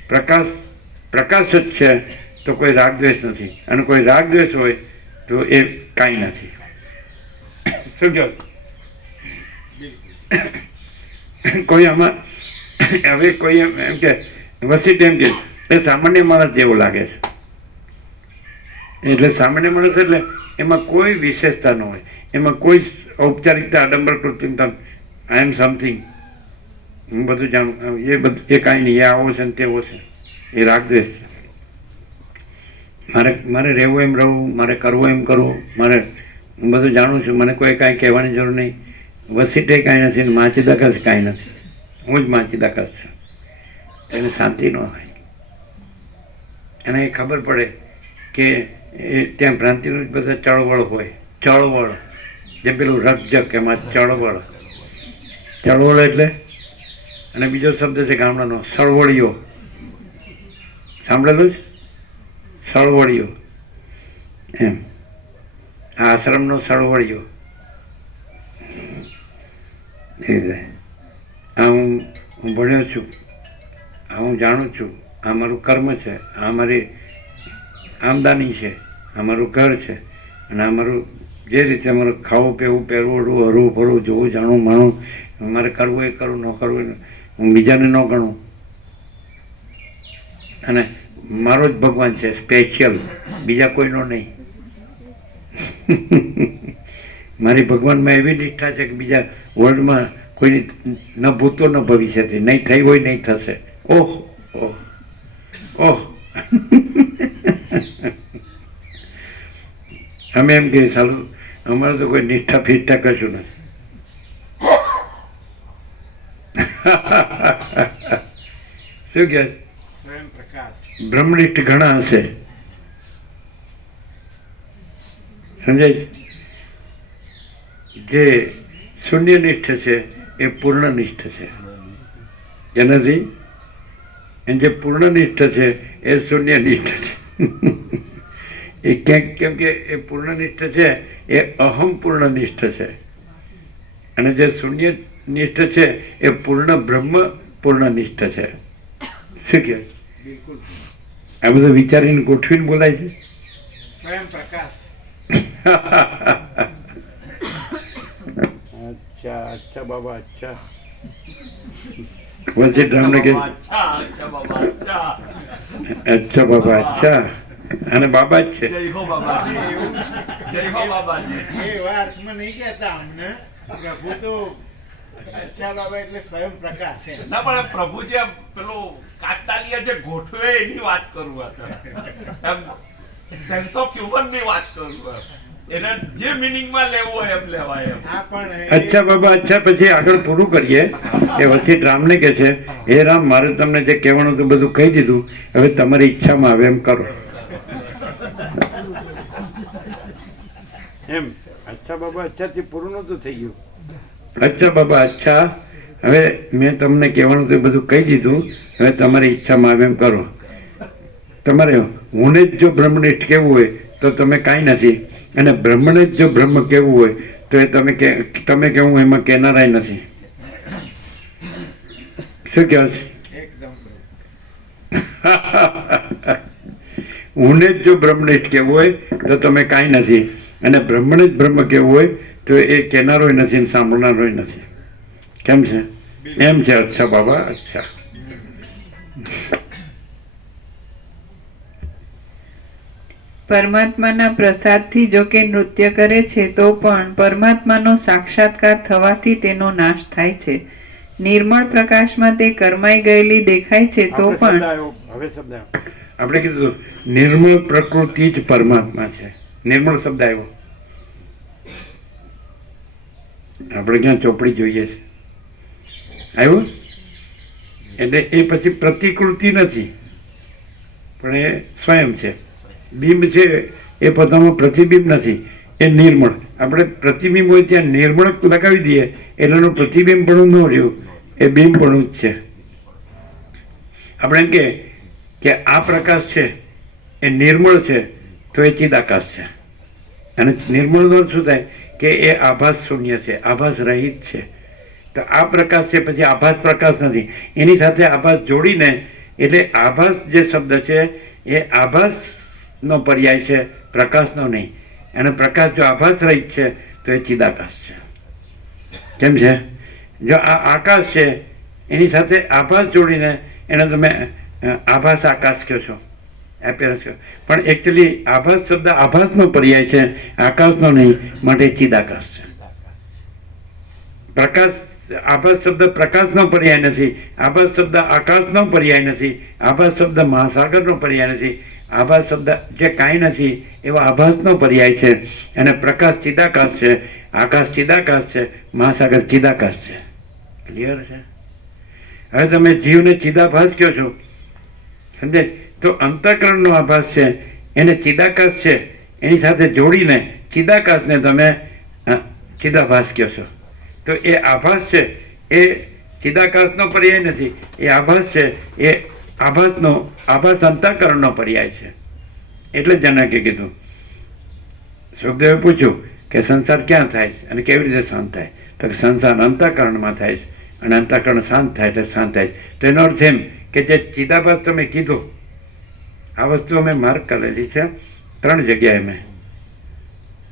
પ્રકાશ જ છે તો કોઈ રાગદ્વેષ નથી, અને કોઈ રાગદ્વેષ હોય તો એ કાંઈ નથી. શું કહો? કોઈ આમાં હવે કોઈ એમ કે વસીટ એમ કે એ સામાન્ય માણસ જેવો લાગે છે. એટલે સામાન્ય માણસ એટલે એમાં કોઈ વિશેષતા ન હોય, એમાં કોઈ ઔપચારિકતા, આડંબર, કૃત્રિમતા. આઈ એમ સમથિંગ, હું બધું જાણું, એ કાંઈ નહીં, એ આવો છે ને તેવો છે. એ રાગદ્વેષ છે. મારે રહેવું એમ રહું, મારે કરવું એમ કરવું, મારે હું બધું જાણું છું, મને કોઈ કાંઈ કહેવાની જરૂર નહીં. વસીટે કાંઈ નથી, મહાચિદાકાશ કાંઈ નથી, હું જ મહાચિદાકાશ છું. એને શાંતિ ન હોય. એને એ ખબર પડે કે ત્યાં ભ્રાંતિનું જ બધા ચળવળ હોય. ચળવળ જે પેલું રકજક, એમાં ચળવળ. ચળવળ એટલે, અને બીજો શબ્દ છે ગામડાનો સળવળીઓ. સાંભળેલું જ? સળવળીઓ એમ. આ આશ્રમનો સળવળીઓ. એ રીતે આ હું ભણ્યો છું, આ હું જાણું છું, આ મારું કર્મ છે, આ મારી આમદાની છે, આ મારું ઘર છે, અને આ મારું જે રીતે અમારે ખાવું પીવું પહેરવું હરવું ફરવું જોવું જાણવું માણવું મારે કરવું એ કરવું ન કરવું હું બીજાને ન ગણું. અને મારો જ ભગવાન છે સ્પેશિયલ, બીજા કોઈનો નહીં. મારી ભગવાનમાં એવી નિષ્ઠા છે કે બીજા વર્લ્ડમાં કોઈની ન ભૂતો ન ભવિષ્યથી નહીં થઈ હોય નહીં થશે. ઓહ ઓહ ઓહ. અમે એમ કહીએ સાલું અમારે તો કોઈ નિષ્ઠા ફિષ્ઠા કશું નથી. શું કહે? સ્વયં પ્રકાશ. બ્રહ્મનિષ્ઠ ઘણા હશે, સમજાય છે? જે શૂન્યનિષ્ઠ છે એ પૂર્ણનિષ્ઠ છે. એનાથી જે પૂર્ણનિષ્ઠ છે એ શૂન્યનિષ્ઠ છે. એ ક્યાંક કેમ કે એ પૂર્ણનિષ્ઠ છે એ અહમ પૂર્ણનિષ્ઠ છે, અને જે શૂન્યનિષ્ઠ છે એ પૂર્ણ બ્રહ્મ પૂર્ણનિષ્ઠ છે. શું કહે? બિલકુલ. આ બધું વિચારીને ગોઠવીને બોલાય છે. સ્વયં પ્રકાશ. અચ્છા અચ્છા બાબા અચ્છા. વચ્ચે રામને કે અચ્છા અચ્છા બાબા અચ્છા. અચ્છા બાબા અચ્છા, અને બાબા જ છે. જય હો બાબાજી. જય હો બાબાજી. એ એવા અર્થમાં નહીં કહેતા અમને. પ્રભુ તો અચ્છા બાબા એટલે સ્વયં પ્રકાશ છે. ના પણ પ્રભુજી આ પેલો કાકતાલીય જે ગોઠવે એની વાત કરું એમ સેન્સ ઓફ હ્યુમન ની વાત કરું એને જે મિનિંગમાં લેવું હોય એમ લેવાય એમ. આ પણ અચ્છા બાબા અચ્છા પછી આગળ પૂરું કરીએ. એ વચ્ચે રામને કહે છે, હે રામ, મારે તમને જે કહેવાનું હતું બધું કહી દીધું, હવે તમારી ઈચ્છામાં આવે એમ કરો. એમ અચ્છા બાબા અચ્છાથી પૂરું નહોતું થઈ ગયું. અચ્છા બાબા અચ્છા, હવે મેં તમને કહેવાનું હતું એ બધું કહી દીધું, હવે તમારી ઈચ્છામાં આવે એમ કરો. તમારે હુંને જ જો બ્રહ્મનિષ્ઠ કહેવું હોય તો તમે કાંઈ નથી, અને બ્રહ્મને જ જો બ્રહ્મ કહેવું હોય તો એ તમે કહેવું એમાં કહેનારાય નથી. શું કહે છે? એકદમ હુંને જ જો બ્રહ્મનિષ્ઠ કહેવું હોય તો તમે કાંઈ નથી, અને બ્રહ્મને જ બ્રહ્મ કહેવું હોય તો એ કહેનારોય નથી ને સાંભળનારોય નથી. કેમ છે? એમ છે. અચ્છા બાબા અચ્છા. પરમાત્માના પ્રસાદથી જો કે નૃત્ય કરે છે તો પણ પરમાત્માનો સાક્ષાત્કાર થવાથી તેનો નાશ થાય છે. નિર્મળ પ્રકાશમાં તે કરમાઈ ગયેલી દેખાય છે તો આપણે શબ્દ પણ આવ્યો, હવે શબ્દ આવ્યો. આપણે કીધું નિર્મળ પ્રકૃતિ જ પરમાત્મા છે. નિર્મળ શબ્દ આવ્યો. આપણે ક્યાં ચોપડી જોઈએ છે? આવ્યો એટલે એ પછી પ્રતિકૃતિ નથી, પણ એ સ્વયં છે. બિંબ છે એ પોતાનું પ્રતિબિંબ નથી, એ નિર્મળ. આપણે પ્રતિબિંબ હોય ત્યાં નિર્મળ લગાવી દઈએ એટલે એનું પ્રતિબિંબ પણ ન રહ્યું, એ બિંબ પણ જ છે. આપણે એમ કે આ પ્રકાશ છે એ નિર્મળ છે તો એ ચિદાકાશ છે. અને નિર્મળનો અર્થ શું થાય કે એ આભાસ શૂન્ય છે, આભાસ રહિત છે. તો આ પ્રકાશ છે પછી આભાસ પ્રકાશ નથી, એની સાથે આભાસ જોડીને, એટલે આભાસ જે શબ્દ છે એ આભાસનો પર્યાય છે, પ્રકાશનો નહીં. અને પ્રકાશ જો આભાસ રહિત છે તો એ ચિદાકાશ છે. કેમ છે? જો આ આકાશ છે એની સાથે આભાસ જોડીને એને તમે આભાસ આકાશ કહો છો, એપિયરન્સ કહો, પણ એકચ્યુઅલી આભાસ શબ્દ આભાસનો પર્યાય છે, આકાશનો નહીં, માટે ચિદાકાશ છે. પ્રકાશ આભાસ શબ્દ પ્રકાશનો પર્યાય નથી, આભાસ શબ્દ આકાશનો પર્યાય નથી, આભાસ શબ્દ મહાસાગરનો પર્યાય નથી. આભાસ શબ્દ જે કાંઈ નથી એવો આભાસનો પર્યાય છે. અને પ્રકાશ ચિદાકાશ છે, આકાશ ચિદાકાશ છે, મહાસાગર ચિદાકાશ છે. ક્લિયર છે? હવે તમે જીવને ચિદાભાસ કહો છો, સમજાય? તો અંતઃકરણનો આભાસ છે એને ચિદાકાશ છે, એની સાથે જોડીને ચિદાકાશને તમે ચિદાભાસ કહો છો. તો એ આભાસ છે એ ચિદાકાશનો પર્યાય નથી, એ આભાસ છે એ આભાસ અંતઃકરણનો પર્યાય છે. એટલે જ જનકે કીધું, સુખદેવે પૂછ્યું કે સંસાર ક્યાં થાય છે અને કેવી રીતે શાંત થાય? તો કે સંસાર અંતઃકરણમાં થાય છે, અને અંતઃકરણ શાંત થાય એટલે શાંત થાય. તો એનો અર્થ એમ કે જે ચિદાભાસ તમે કીધો, આ વસ્તુ અમે માર્ક કરેલી છે 3 જગ્યાએ. મેં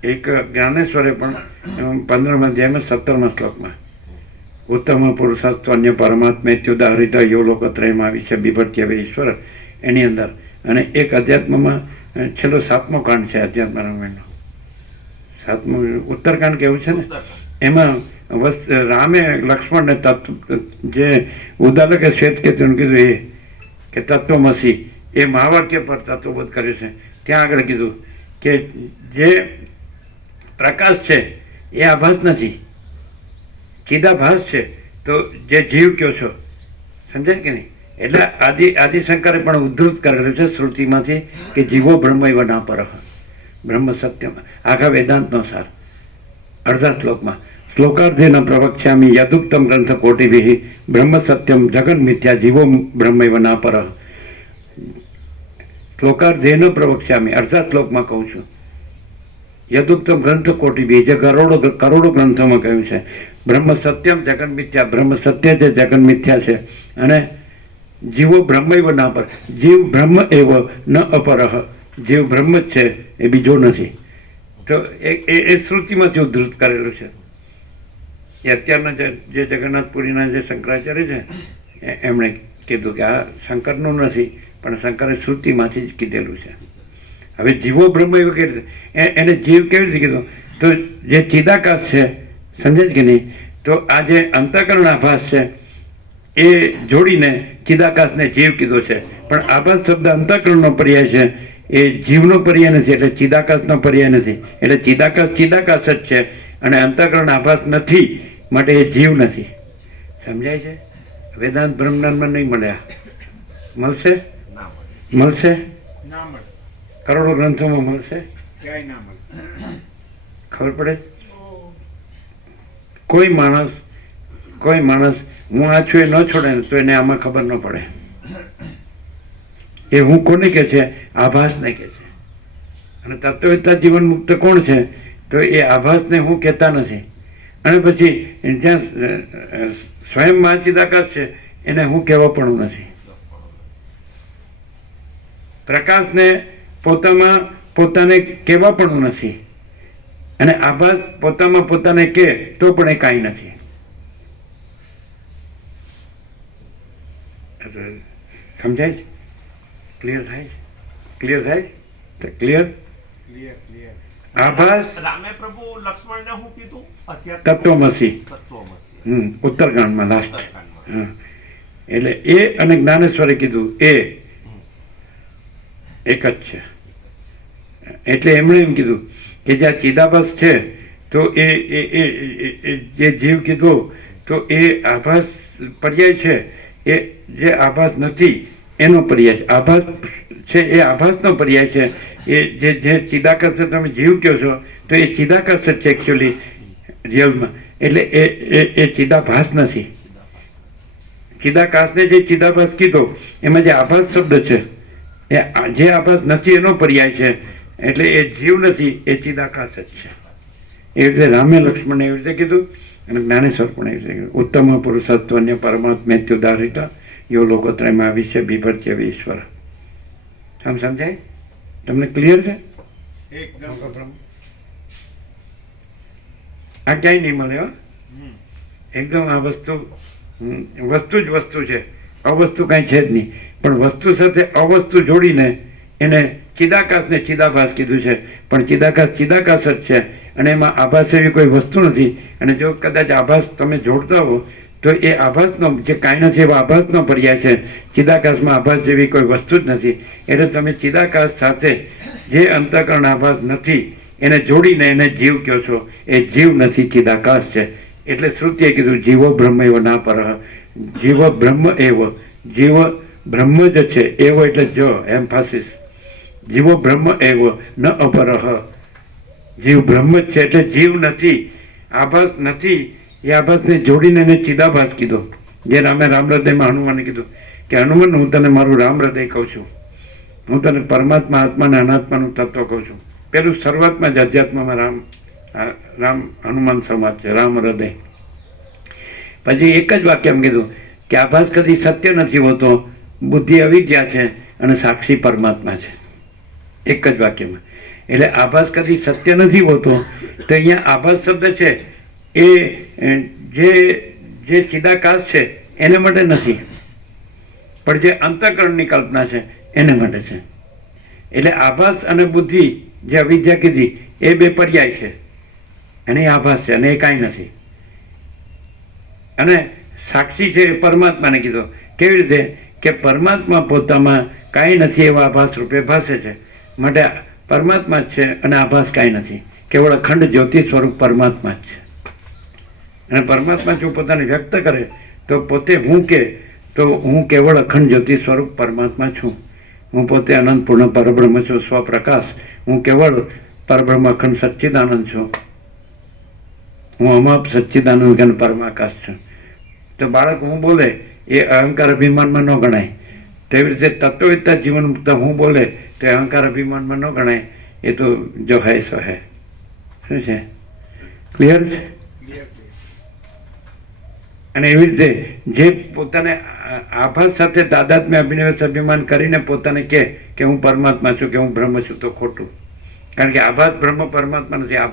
એક જ્ઞાનેશ્વરે પણ 15મા અધ્યાયમાં 17મા શ્લોકમાં ઉત્તમ પુરુષાર્થ અન્ય પરમાત્મેત્યુદાહરિત યો લોકત્રયમાં વિશે બિભર્ત્ય વે ઈશ્વર, એની અંદર અને એક અધ્યાત્મમાં છેલ્લો 7મો કાંડ છે અધ્યાત્મ રામાયણનો, 7મું ઉત્તરકાંડ કેવું છે ને, એમાં રામે લક્ષ્મણને જે ઉદાલકે શ્વેતકેતુને કીધું એ કે તત્વમસી એ મહાવાક્ય પર તત્વબોધ કર્યું છે. ત્યાં આગળ કીધું કે જે પ્રકાશ છે એ આભાસ નથી, ચિદાભાસ છે. તો જે જીવ કયો છો, સમજાય કે નહીં? એટલે આદિશંકરે પણ ઉદ્ધૃત કરેલું છે શ્રુતિમાંથી કે જીવો બ્રહ્મૈવ ના પરઃ, બ્રહ્મ સત્યમ, આખા વેદાંતનો સાર અડધા શ્લોકમાં. શ્લોકાર્ધેન પ્રવક્ષ્યામિ યદુક્તમ ગ્રંથ કોટિભિઃ બ્રહ્મ સત્યમ જગન મિથ્યા જીવો બ્રહ્મૈવ ના પરઃ. શ્લોકાર્ધેન પ્રવક્ષ્યામિ, અડધા શ્લોકમાં કહું છું. યદુક્તમ ગ્રંથ કોટિભિઃ, જે કરોડો ગ્રંથોમાં કહ્યું છે બ્રહ્મ સત્યમ જગન મિથ્યા, બ્રહ્મ સત્ય છે જગન મિથ્યા છે. અને જીવો બ્રહ્મૈવ ના પર, જીવ બ્રહ્મ એવ ન અપરઃ, જીવ બ્રહ્મ જ છે એ બીજો નથી. તો એ શ્રુતિમાંથી ઉદ્ધૃત કરેલું છે. એ અત્યારના જે જગન્નાથપુરીના જે શંકરાચાર્ય છે એમણે કીધું કે આ શંકરનું નથી, પણ શંકરે શ્રુતિમાંથી જ કીધેલું છે. હવે જીવો બ્રહ્મ એવું કેવી રીતે, એને જીવ કેવી રીતે કીધું? તો જે ચિદાકાશ છે, સમજે કે નહીં? તો આ જે અંતઃકરણ આભાસ છે એ જોડીને ચિદાકાશને જીવ કીધો છે. પણ આભાસ શબ્દ અંતઃકરણનો પર્યાય છે, એ જીવનો પર્યાય નથી, એટલે ચિદાકાશનો પર્યાય નથી. એટલે ચિદાકાશ જ છે અને અંતઃકરણ આભાસ નથી, માટે એ જીવ નથી. સમજાય છે? વેદાંત બ્રહ્મજ્ઞાનમાં નહીં મળ્યા, મળશે? મળશે? ના મળે, કરોડો ગ્રંથોમાં મળશે? ક્યાંય ના મળે. ખબર પડે? કોઈ માણસ હું આ છું એ ન છોડે ને તો એને આમાં ખબર ન પડે. એ હું કોને કહે છે? આભાસને કહે છે. અને તત્વવેત્તા જીવન મુક્ત કોણ છે? તો એ આભાસને હું કહેતા નથી. અને પછી જ્યાં સ્વયં ચિદાકાશ છે એને હું કહેવા પણ નથી. પ્રકાશને પોતાને કહેવા પણ નથી. અને આભાસ પોતામાં પોતાને કહે તો પણ એ કાંઈ નથી. સમજાય છે? ક્લિયર થાય? ક્લિયર થાય? તો ક્લિયર. આભાસ રામે પ્રભુ લક્ષ્મણને શું કીધું? તત્વમસી, ઉત્તરકાંડમાં લાસ્ટ. હા, એટલે એ અને જ્ઞાનેશ્વરે કીધું એ એક જ છે. એટલે એમણે એમ કીધું કે જ્યાં ચિદાભાસ છે તો એ જે જીવ કીધો તો એ આભાસ પર્યાય છે, એ જે આભાસ નથી એનો પર્યાય છે. આભાસ છે એ આભાસનો પર્યાય છે. એ જે ચિદાકાશ તમે જીવ કહો છો તો એ ચિદાકાશ જ છે એકચ્યુઅલી રિયલમાં. એટલે એ ચિદાભાસ નથી. ચિદાકાશને જે ચિદાભાસ કીધો એમાં જે આભાસ શબ્દ છે એ જે આભાસ નથી એનો પર્યાય છે. એટલે એ જીવ નથી, એ ચિદાકાશ જ છે. એવી રીતે રામે લક્ષ્મણને એવી રીતે કીધું અને જ્ઞાનેશ્વર પણ એવી રીતે કીધું. ઉત્તમ પુરુષત્વન્ય પરમાત્મેત્યુદાહરિત યો લોકોત્રયમાં વિશે બિભર્ત્ય વે ઈશ્વર. સમજાય? તમને ક્લિયર છે? એકદમ. આ ક્યાંય નહીં મળે હો. એકદમ આ વસ્તુ જ વસ્તુ છે, અવસ્તુ કાંઈ છે જ નહીં. પણ વસ્તુ સાથે અવસ્તુ જોડીને એને ચિદાકાશને ચિદાભાસ કીધું છે. પણ ચિદાકાશ જ છે અને એમાં આભાસ એવી કોઈ વસ્તુ નથી. અને જો કદાચ આભાસ તમે જોડતા હો તો એ આભાસનો જે કાંઈ નથી એવા આભાસનો પર્યાય છે. ચિદાકાશમાં આભાસ જેવી કોઈ વસ્તુ જ નથી. એટલે તમે ચિદાકાશ સાથે જે અંતઃકરણ આભાસ નથી એને જોડીને એને જીવ કહો છો. એ જીવ નથી, ચિદાકાશ છે. એટલે શ્રુતિએ કીધું જીવો બ્રહ્મ એવ ના પરઃ, જીવ બ્રહ્મ એવ, જીવ બ્રહ્મ જ છે. એવો એટલે જ એમ્ફાસિસ. જીવો બ્રહ્મ એવ ન અપરઃ, જીવ બ્રહ્મ જ છે. એટલે જીવ નથી, આભાસ નથી. એ આભાસને જોડીને એને ચિદાભાસ કીધો. જે રામે રામ હૃદયમાં હનુમાને કીધું કે હનુમાન હું તને મારું રામ હૃદય કહું છું, હું તને પરમાત્મા આત્માને અનાત્માનું તત્વ કહું છું. પેલું શરૂઆતમાં જ અધ્યાત્મમાં રામ હનુમાન સંવાદ છે, રામ હૃદય. પછી એક જ વાક્ય એમ કીધું કે આભાસ કદી સત્ય નથી હોતો, બુદ્ધિ અવિદ્યા છે અને સાક્ષી પરમાત્મા છે. એક જ વાક્યમાં. એટલે આભાસ કદી સત્ય નથી હોતો. તો અહીંયા આભાસ શબ્દ છે એ જે ચિદાકાશ છે એને માટે નથી, પણ જે અંતઃકરણની કલ્પના છે એને માટે છે. એટલે આભાસ અને બુદ્ધિ જે અવિદ્યા કીધી એ બે પર્યાય છે, અને એ આભાસ છે અને એ કાંઈ નથી. અને સાક્ષી છે એ પરમાત્માને કીધો. કેવી રીતે કે પરમાત્મા પોતામાં કાંઈ નથી એવા આભાસ રૂપે ભાસે છે, માટે પરમાત્મા જ છે અને આભાસ કાંઈ નથી. કેવળ અખંડ જ્યોતિ સ્વરૂપ પરમાત્મા જ છે. અને પરમાત્મા જો પોતાને વ્યક્ત કરે તો પોતે હું કે તો હું કેવળ અખંડ જ્યોતિ સ્વરૂપ પરમાત્મા છું. હું પોતે અનંત પૂર્ણ પરબ્રહ્મ છું, સ્વપ્રકાશ. હું કેવળ પરબ્રહ્મ અખંડ સચ્ચિદાનંદ છું. હું અમાપ સચ્ચિદાનંદ ઘન પરમાકાશ છું. તો બાળક હું બોલે એ અહંકાર અભિમાનમાં ન ગણાય. તેવી રીતે તત્વવેદતા જીવન મુક્ત હું બોલે તો અહંકાર અભિમાનમાં ન ગણાય. એ તો જો હૈ સો હૈ. શું છે? ક્લિયર છે? અને એવી રીતે જે પોતાને આભાસ સાથે દાદાત્મ્ય અભિનિવેશ અભિમાન કરીને પોતાને કહે કે હું પરમાત્મા છું કે હું બ્રહ્મ છું તો ખોટું. કારણ કે આભાસ બ્રહ્મ પરમાત્મા નથી. આભાસ